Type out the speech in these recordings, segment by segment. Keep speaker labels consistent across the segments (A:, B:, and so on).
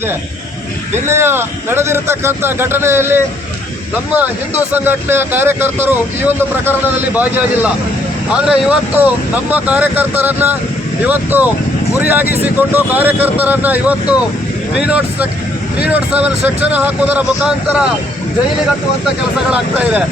A: ಇದೆ. ನಿನ್ನೆಯ ನಡೆದಿರತಕ್ಕಂಥ ಘಟನೆಯಲ್ಲಿ ನಮ್ಮ ಹಿಂದೂ ಸಂಘಟನೆಯ ಕಾರ್ಯಕರ್ತರು ಈ ಒಂದು ಪ್ರಕರಣದಲ್ಲಿ ಭಾಗಿಯಾಗಿಲ್ಲ. ಆದರೆ ಇವತ್ತು ನಮ್ಮ ಕಾರ್ಯಕರ್ತರನ್ನ ಇವತ್ತು ಗುರಿಯಾಗಿಸಿಕೊಂಡು ಕಾರ್ಯಕರ್ತರನ್ನ ಇವತ್ತು three nought three nought seven section ಹಾಕುವುದರ ಮುಖಾಂತರ ಜೈಲಿಗಟ್ಟುವಂಥ ಕೆಲಸಗಳಾಗ್ತಾ ಇದೆ.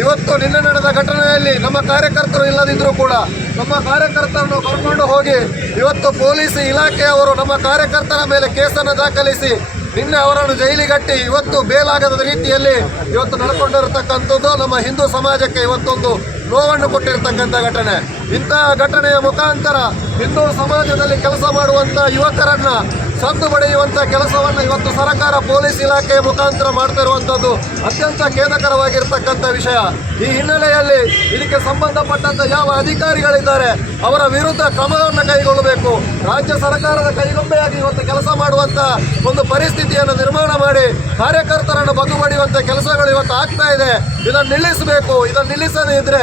A: ಇವತ್ತು ನಿನ್ನೆ ನಡೆದ ಘಟನೆಯಲ್ಲಿ ನಮ್ಮ ಕಾರ್ಯಕರ್ತರು ಇಲ್ಲದಿದ್ದರೂ ಕೂಡ ನಮ್ಮ ಕಾರ್ಯಕರ್ತರನ್ನು ಕರ್ಕೊಂಡು ಹೋಗಿ ಇವತ್ತು ಪೊಲೀಸ್ ಇಲಾಖೆಯವರು ನಮ್ಮ ಕಾರ್ಯಕರ್ತರ ಮೇಲೆ ಕೇಸನ್ನು ದಾಖಲಿಸಿ ನಿನ್ನೆ ಅವರನ್ನು ಜೈಲಿಗಟ್ಟಿ ಇವತ್ತು ಬೇಲಾಗದ ರೀತಿಯಲ್ಲಿ ಇವತ್ತು ನಡ್ಕೊಂಡಿರತಕ್ಕಂಥದ್ದು ನಮ್ಮ ಹಿಂದೂ ಸಮಾಜಕ್ಕೆ ಇವತ್ತೊಂದು ನೋವನ್ನು ಕೊಟ್ಟಿರ್ತಕ್ಕಂಥ ಘಟನೆ. ಇಂತಹ ಘಟನೆಯ ಮುಖಾಂತರ ಹಿಂದೂ ಸಮಾಜದಲ್ಲಿ ಕೆಲಸ ಮಾಡುವಂಥ ಯುವಕರನ್ನ ಸಂದು ಪಡೆಯುವಂಥ ಕೆಲಸವನ್ನು ಇವತ್ತು ಸರ್ಕಾರ ಪೊಲೀಸ್ ಇಲಾಖೆ ಮುಖಾಂತರ ಮಾಡ್ತಾ ಇರುವಂತದ್ದು ಅತ್ಯಂತ ಖೇದಕರವಾಗಿರ್ತಕ್ಕಂಥ ವಿಷಯ. ಈ ಹಿನ್ನೆಲೆಯಲ್ಲಿ ಇದಕ್ಕೆ ಸಂಬಂಧಪಟ್ಟಂತ ಯಾವ ಅಧಿಕಾರಿಗಳಿದ್ದಾರೆ, ಅವರ ವಿರುದ್ಧ ಕ್ರಮವನ್ನು ಕೈಗೊಳ್ಳಬೇಕು. ರಾಜ್ಯ ಸರ್ಕಾರದ ಕೈಗೊಂಬೆಯಾಗಿ ಇವತ್ತು ಕೆಲಸ ಮಾಡುವಂತ ಒಂದು ಪರಿಸ್ಥಿತಿಯನ್ನು ನಿರ್ಮಾಣ ಮಾಡಿ ಕಾರ್ಯಕರ್ತರನ್ನು ಬಗ್ಗು ಬಡಿಯುವಂತ ಕೆಲಸಗಳು ಇವತ್ತು ಆಗ್ತಾ ಇದೆ. ಇದನ್ನು ನಿಲ್ಲಿಸಬೇಕು. ಇದನ್ನು ನಿಲ್ಲಿಸದೇ ಇದ್ರೆ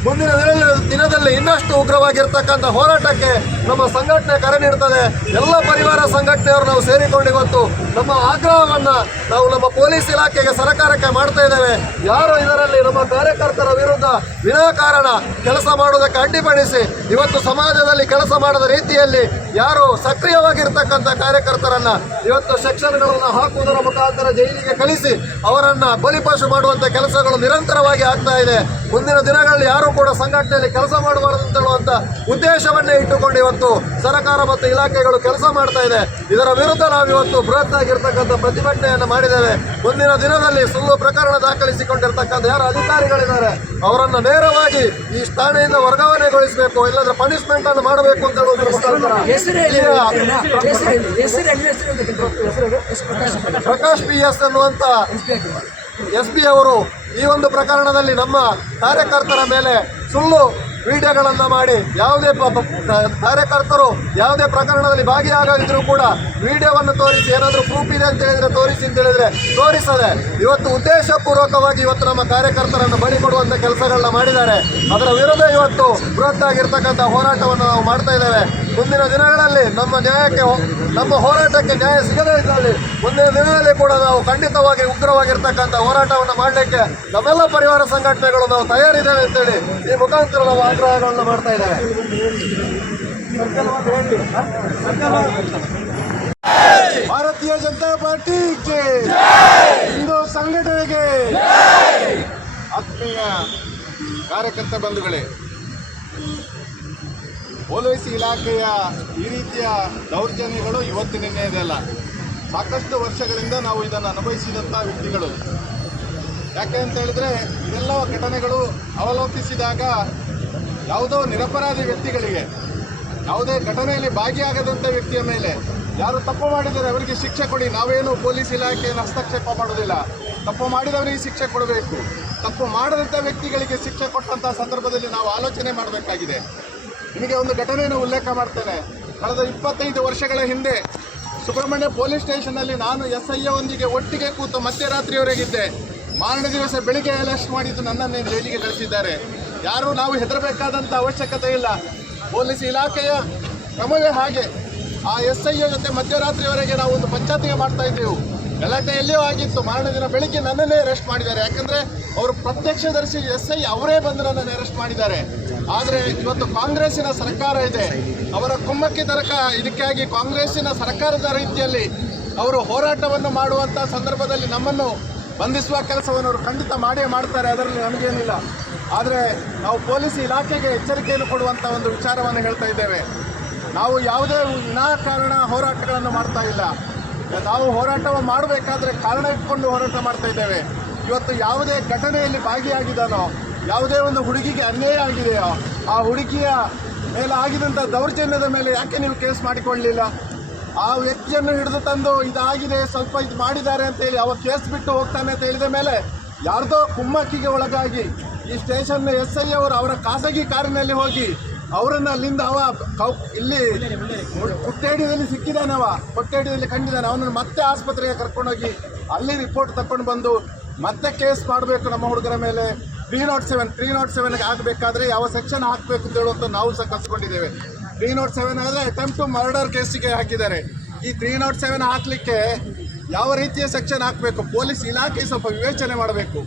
A: ಮುಂದಿನ ದಿನದಲ್ಲಿ ಇನ್ನಷ್ಟು ಉಗ್ರವಾಗಿರ್ತಕ್ಕಂಥ ಹೋರಾಟಕ್ಕೆ ನಮ್ಮ ಸಂಘಟನೆ ಕರೆ ನೀಡುತ್ತದೆ ಎಲ್ಲ ಪರಿವಾರ ಸಂಘಟನೆಯವರು ನಾವು ಸೇರಿಕೊಂಡು ಇವತ್ತು ನಮ್ಮ ಆಗ್ರಹವನ್ನ ನಾವು ನಮ್ಮ ಪೊಲೀಸ್ ಇಲಾಖೆಗೆ ಸರ್ಕಾರಕ್ಕೆ ಮಾಡ್ತಾ ಇದ್ದೇವೆ. ಯಾರು ಇದರಲ್ಲಿ ನಮ್ಮ ಕಾರ್ಯಕರ್ತರ ವಿರುದ್ಧ ವಿನಾಕಾರಣ ಕೆಲಸ ಮಾಡುವುದಕ್ಕೆ ಅಡ್ಡಿಪಡಿಸಿ ಇವತ್ತು ಸಮಾಜದಲ್ಲಿ ಕೆಲಸ ಮಾಡದ ರೀತಿಯಲ್ಲಿ ಯಾರು ಸಕ್ರಿಯವಾಗಿರ್ತಕ್ಕಂಥ ಕಾರ್ಯಕರ್ತರನ್ನ ಇವತ್ತು ಸೆಕ್ಷನ್ಗಳನ್ನು ಹಾಕುವುದರ ಮುಖಾಂತರ ಜೈಲಿಗೆ ಕಳಿಸಿ ಅವರನ್ನು ಬಲಿಪಾಶು ಮಾಡುವಂತ ಕೆಲಸಗಳು ನಿರಂತರವಾಗಿ ಆಗ್ತಾ ಇದೆ. ಮುಂದಿನ ದಿನಗಳಲ್ಲಿ ಯಾರು ಕೂಡ ಸಂಘಟನೆಯಲ್ಲಿ ಕೆಲಸ ಮಾಡಬಾರದು ಅಂತ ಹೇಳುವಂತ ಉದ್ದೇಶವನ್ನೇ ಇಟ್ಟುಕೊಂಡು ಇವತ್ತು ಸರ್ಕಾರ ಮತ್ತು ಇಲಾಖೆಗಳು ಕೆಲಸ ಮಾಡ್ತಾ ಇದೆ. ಇದರ ವಿರುದ್ಧ ನಾವು ಇವತ್ತು ಬೃಹತ್ ಆಗಿರ್ತಕ್ಕಂಥ ಪ್ರತಿಭಟನೆಯನ್ನು ಮಾಡಿದ್ದೇವೆ. ಮುಂದಿನ ದಿನದಲ್ಲಿ ಸುಳ್ಳು ಪ್ರಕರಣ ದಾಖಲಿಸಿಕೊಂಡಿರ್ತಕ್ಕಂಥ ಯಾರು ಅಧಿಕಾರಿಗಳಿದ್ದಾರೆ ಅವರನ್ನು ನೇರವಾಗಿ ಈ ಠಾಣೆಯಿಂದ ವರ್ಗಾವಣೆಗೊಳಿಸಬೇಕು ಇಲ್ಲಾಂದ್ರೆ ಪನಿಷ್ಮೆಂಟ್ ಅನ್ನು ಮಾಡಬೇಕು ಅಂತ ಹೇಳುವುದರ ಮುಖಾಂತರ
B: ಹೆಸರು ಹೇಳಿ
A: ಇಲ್ಲಿಯ
B: ಹೆಸರು ಹೆಸರು ಹೆಸರು ಹೆಸರು ಹೆಸರು ಎಸ್ ಪ್ರಕಾಶ್
A: ಪಿ ಎಸ್
B: ಆಗಿ
A: ಎಸ್ ಪಿ ಅವರು ಈ ಒಂದು ಪ್ರಕರಣದಲ್ಲಿ ನಮ್ಮ ಕಾರ್ಯಕರ್ತರ ಮೇಲೆ ಸುಳ್ಳು ವಿಡಿಯೋಗಳನ್ನು ಮಾಡಿ ಯಾವುದೇ ಕಾರ್ಯಕರ್ತರು ಯಾವುದೇ ಪ್ರಕರಣದಲ್ಲಿ ಭಾಗಿಯಾಗಿದ್ರೂ ಕೂಡ ವಿಡಿಯೋವನ್ನು ತೋರಿಸಿ ಏನಾದರೂ ಪ್ರೂಫ್ ಇದೆ ಅಂತ ಹೇಳಿದ್ರೆ ತೋರಿಸಿ ಅಂತ ಹೇಳಿದ್ರೆ ತೋರಿಸದೆ. ಇವತ್ತು ಉದ್ದೇಶಪೂರ್ವಕವಾಗಿ ಇವತ್ತು ನಮ್ಮ ಕಾರ್ಯಕರ್ತರನ್ನು ಬಲಿ ಕೊಡುವಂಥ ಕೆಲಸಗಳನ್ನ ಮಾಡಿದ್ದಾರೆ. ಅದರ ವಿರುದ್ಧ ಇವತ್ತು ಬೃಹತ್ ಆಗಿರ್ತಕ್ಕಂಥ ಹೋರಾಟವನ್ನು ನಾವು ಮಾಡ್ತಾ ಇದ್ದೇವೆ. ಮುಂದಿನ ದಿನಗಳಲ್ಲಿ ನಮ್ಮ ನ್ಯಾಯಕ್ಕೆ ನಮ್ಮ ಹೋರಾಟಕ್ಕೆ ನ್ಯಾಯ ಸಿಗದೇ ಇದ್ದಲ್ಲಿ ಮುಂದಿನ ದಿನದಲ್ಲಿ ಕೂಡ ನಾವು ಖಂಡಿತವಾಗಿ ಉಗ್ರವಾಗಿರ್ತಕ್ಕಂಥ ಹೋರಾಟವನ್ನು ಮಾಡಲಿಕ್ಕೆ ನಮ್ಮೆಲ್ಲ ಪರಿವಾರ ಸಂಘಟನೆಗಳು ನಾವು ತಯಾರಿದ್ದೇವೆ ಅಂತೇಳಿ ಈ ಮುಖಾಂತರ ನಾವು ಆಗ್ರಹಗಳನ್ನು ಮಾಡ್ತಾ ಇದ್ದಾರೆ. ಭಾರತೀಯ ಜನತಾ ಪಾರ್ಟಿಗೆ ಹಿಂದೂ ಸಂಘಟನೆಗೆ ಆತ್ಮೀಯ ಕಾರ್ಯಕರ್ತ ಬಂಧುಗಳೇ, ಪೊಲೀಸ್ ಇಲಾಖೆಯ ಈ ರೀತಿಯ ದೌರ್ಜನ್ಯಗಳು ಇವತ್ತು ನಿನ್ನೆಯದಲ್ಲ ಸಾಕಷ್ಟು ವರ್ಷಗಳಿಂದ ನಾವು ಇದನ್ನು ಅನುಭವಿಸಿದಂಥ ವ್ಯಕ್ತಿಗಳು. ಯಾಕೆ ಅಂತ ಹೇಳಿದ್ರೆ ಇದೆಲ್ಲ ಘಟನೆಗಳು ಅವಲೋಕಿಸಿದಾಗ ಯಾವುದೋ ನಿರಪರಾಧಿ ವ್ಯಕ್ತಿಗಳಿಗೆ, ಯಾವುದೇ ಘಟನೆಯಲ್ಲಿ ಭಾಗಿಯಾಗದಂಥ ವ್ಯಕ್ತಿಯ ಮೇಲೆ ಯಾರು ತಪ್ಪು ಮಾಡಿದರೆ ಅವರಿಗೆ ಶಿಕ್ಷೆ ಕೊಡಿ. ನಾವೇನು ಪೊಲೀಸ್ ಇಲಾಖೆಯನ್ನು ಹಸ್ತಕ್ಷೇಪ ಮಾಡೋದಿಲ್ಲ ತಪ್ಪು ಮಾಡಿದವರಿಗೆ ಶಿಕ್ಷೆ ಕೊಡಬೇಕು. ತಪ್ಪು ಮಾಡದಂಥ ವ್ಯಕ್ತಿಗಳಿಗೆ ಶಿಕ್ಷೆ ಕೊಟ್ಟಂಥ ಸಂದರ್ಭದಲ್ಲಿ ನಾವು ಆಲೋಚನೆ ಮಾಡಬೇಕಾಗಿದೆ. ನಿಮಗೆ ಒಂದು ಘಟನೆಯನ್ನು ಉಲ್ಲೇಖ ಮಾಡ್ತೇನೆ. ಕಳೆದ ಇಪ್ಪತ್ತೈದು ವರ್ಷಗಳ ಹಿಂದೆ ಸುಬ್ರಹ್ಮಣ್ಯ ಪೊಲೀಸ್ ಸ್ಟೇಷನ್ನಲ್ಲಿ ನಾನು ಎಸ್ ಐ ಒಂದಿಗೆ ಒಟ್ಟಿಗೆ ಕೂತು ಮಧ್ಯರಾತ್ರಿಯವರೆಗಿದ್ದೆ ಮಾರನೇ ದಿವಸ ಬೆಳಿಗ್ಗೆ ಅರೆಸ್ಟ್ ಮಾಡಿದ್ದು ನನ್ನನ್ನೇ ಜೈಲಿಗೆ ಕಳಿಸಿದ್ದಾರೆ. ಯಾರು ನಾವು ಹೆದರಬೇಕಾದಂಥ ಅವಶ್ಯಕತೆ ಇಲ್ಲ. ಪೊಲೀಸ್ ಇಲಾಖೆಯ ಕ್ರಮವೇ ಹಾಗೆ. ಆ ಎಸ್ ಐ ಜೊತೆ ಮಧ್ಯರಾತ್ರಿವರೆಗೆ ನಾವು ಒಂದು ಪಂಚಾಯತಿಗೆ ಮಾಡ್ತಾ ಇದ್ದೆವು. ಗಲಾಟೆ ಎಲ್ಲಿಯೂ ಆಗಿತ್ತು. ಮಾರನೇ ದಿನ ಬೆಳಿಗ್ಗೆ ನನ್ನನ್ನೇ ಅರೆಸ್ಟ್ ಮಾಡಿದ್ದಾರೆ. ಯಾಕಂದ್ರೆ ಅವರು ಪ್ರತ್ಯಕ್ಷದರ್ಶಿ ಎಸ್ ಐ ಅವರೇ ಬಂದು ನನ್ನನ್ನು ಅರೆಸ್ಟ್ ಮಾಡಿದ್ದಾರೆ. ಆದರೆ ಇವತ್ತು ಕಾಂಗ್ರೆಸ್ಸಿನ ಸರ್ಕಾರ ಇದೆ. ಅವರ ಕುಮ್ಮಕ್ಕಿ ತರಕ ಇದಕ್ಕಾಗಿ ಕಾಂಗ್ರೆಸ್ಸಿನ ಸರ್ಕಾರದ ರೀತಿಯಲ್ಲಿ ಅವರು ಹೋರಾಟವನ್ನು ಮಾಡುವಂಥ ಸಂದರ್ಭದಲ್ಲಿ ನಮ್ಮನ್ನು ಬಂಧಿಸುವ ಕೆಲಸವನ್ನು ಅವರು ಖಂಡಿತ ಮಾಡೇ ಮಾಡ್ತಾರೆ. ಅದರಲ್ಲಿ ನಮಗೇನಿಲ್ಲ. ಆದರೆ ನಾವು ಪೊಲೀಸ್ ಇಲಾಖೆಗೆ ಎಚ್ಚರಿಕೆಯನ್ನು ಕೊಡುವಂಥ ಒಂದು ವಿಚಾರವನ್ನು ಹೇಳ್ತಾ ಇದ್ದೇವೆ. ನಾವು ಯಾವುದೇ ವಿನಾಕಾರಣ ಹೋರಾಟಗಳನ್ನು ಮಾಡ್ತಾ ಇಲ್ಲ. ನಾವು ಹೋರಾಟ ಮಾಡಬೇಕಾದ್ರೆ ಕಾರಣ ಇಟ್ಕೊಂಡು ಹೋರಾಟ ಮಾಡ್ತಾ ಇದ್ದೇವೆ. ಇವತ್ತು ಯಾವುದೇ ಘಟನೆಯಲ್ಲಿ ಭಾಗಿಯಾಗಿದ್ದಾನೋ, ಯಾವುದೇ ಒಂದು ಹುಡುಗಿಗೆ ಅನ್ಯಾಯ ಆಗಿದೆಯೋ, ಆ ಹುಡುಗಿಯ ಮೇಲೆ ಆಗಿದಂಥ ದೌರ್ಜನ್ಯದ ಮೇಲೆ ಯಾಕೆ ನೀವು ಕೇಸ್ ಮಾಡಿಕೊಳ್ಳಲಿಲ್ಲ? ಆ ವ್ಯಕ್ತಿಯನ್ನು ಹಿಡಿದು ತಂದು ಇದಾಗಿದೆ, ಸ್ವಲ್ಪ ಇದು ಮಾಡಿದ್ದಾರೆ ಅಂತೇಳಿ ಅವ ಕೇಸ್ ಬಿಟ್ಟು ಹೋಗ್ತಾನೆ ಅಂತ ಹೇಳಿದ ಮೇಲೆ ಯಾರ್ದೋ ಕುಮ್ಮಕ್ಕಿಗೆ ಒಳಗಾಗಿ ಈ ಸ್ಟೇಷನ್ನ ಎಸ್ ಐ ಅವರು ಅವರ ಖಾಸಗಿ ಕಾರಿನಲ್ಲಿ ಹೋಗಿ ಅವರನ್ನ ಅಲ್ಲಿಂದ ಅವ ಕೌ ಇಲ್ಲಿ ಕೊಟ್ಟೇಡಿಯಲ್ಲಿ ಸಿಕ್ಕಿದಾನವ ಕೊಟ್ಟೇಡಿಯಲ್ಲಿ ಕಂಡಿದ್ದಾನೆ ಅವನನ್ನು ಮತ್ತೆ ಆಸ್ಪತ್ರೆಗೆ ಕರ್ಕೊಂಡೋಗಿ ಅಲ್ಲಿ ರಿಪೋರ್ಟ್ ತಕೊಂಡು ಬಂದು ಮತ್ತೆ ಕೇಸ್ ಮಾಡಬೇಕು ನಮ್ಮ ಹುಡುಗರ ಮೇಲೆ. Three nought seven three nought ಸೆವೆನ್ಗೆ ಆಗಬೇಕಾದ್ರೆ ಯಾವ ಸೆಕ್ಷನ್ ಹಾಕಬೇಕು ಅಂತ ಹೇಳುವಂಥ ನಾವು ಸಹ ಕಲ್ಸ್ಕೊಂಡಿದ್ದೇವೆ ತ್ರೀ ನಾಟ್ ಸೆವೆನ್ ಆದರೆ ಅಟೆಂಪ್ಟ್ ಟು ಮರ್ಡರ್ ಕೇಸಿಗೆ ಹಾಕಿದ್ದಾರೆ.
C: ಈ ತ್ರೀ ನಾಟ್ ಸೆವೆನ್ ಹಾಕ್ಲಿಕ್ಕೆ ಯಾವ ರೀತಿಯ ಸೆಕ್ಷನ್ ಹಾಕಬೇಕು? ಪೊಲೀಸ್ ಇಲಾಖೆ ಸ್ವಲ್ಪ ವಿವೇಚನೆ ಮಾಡಬೇಕು.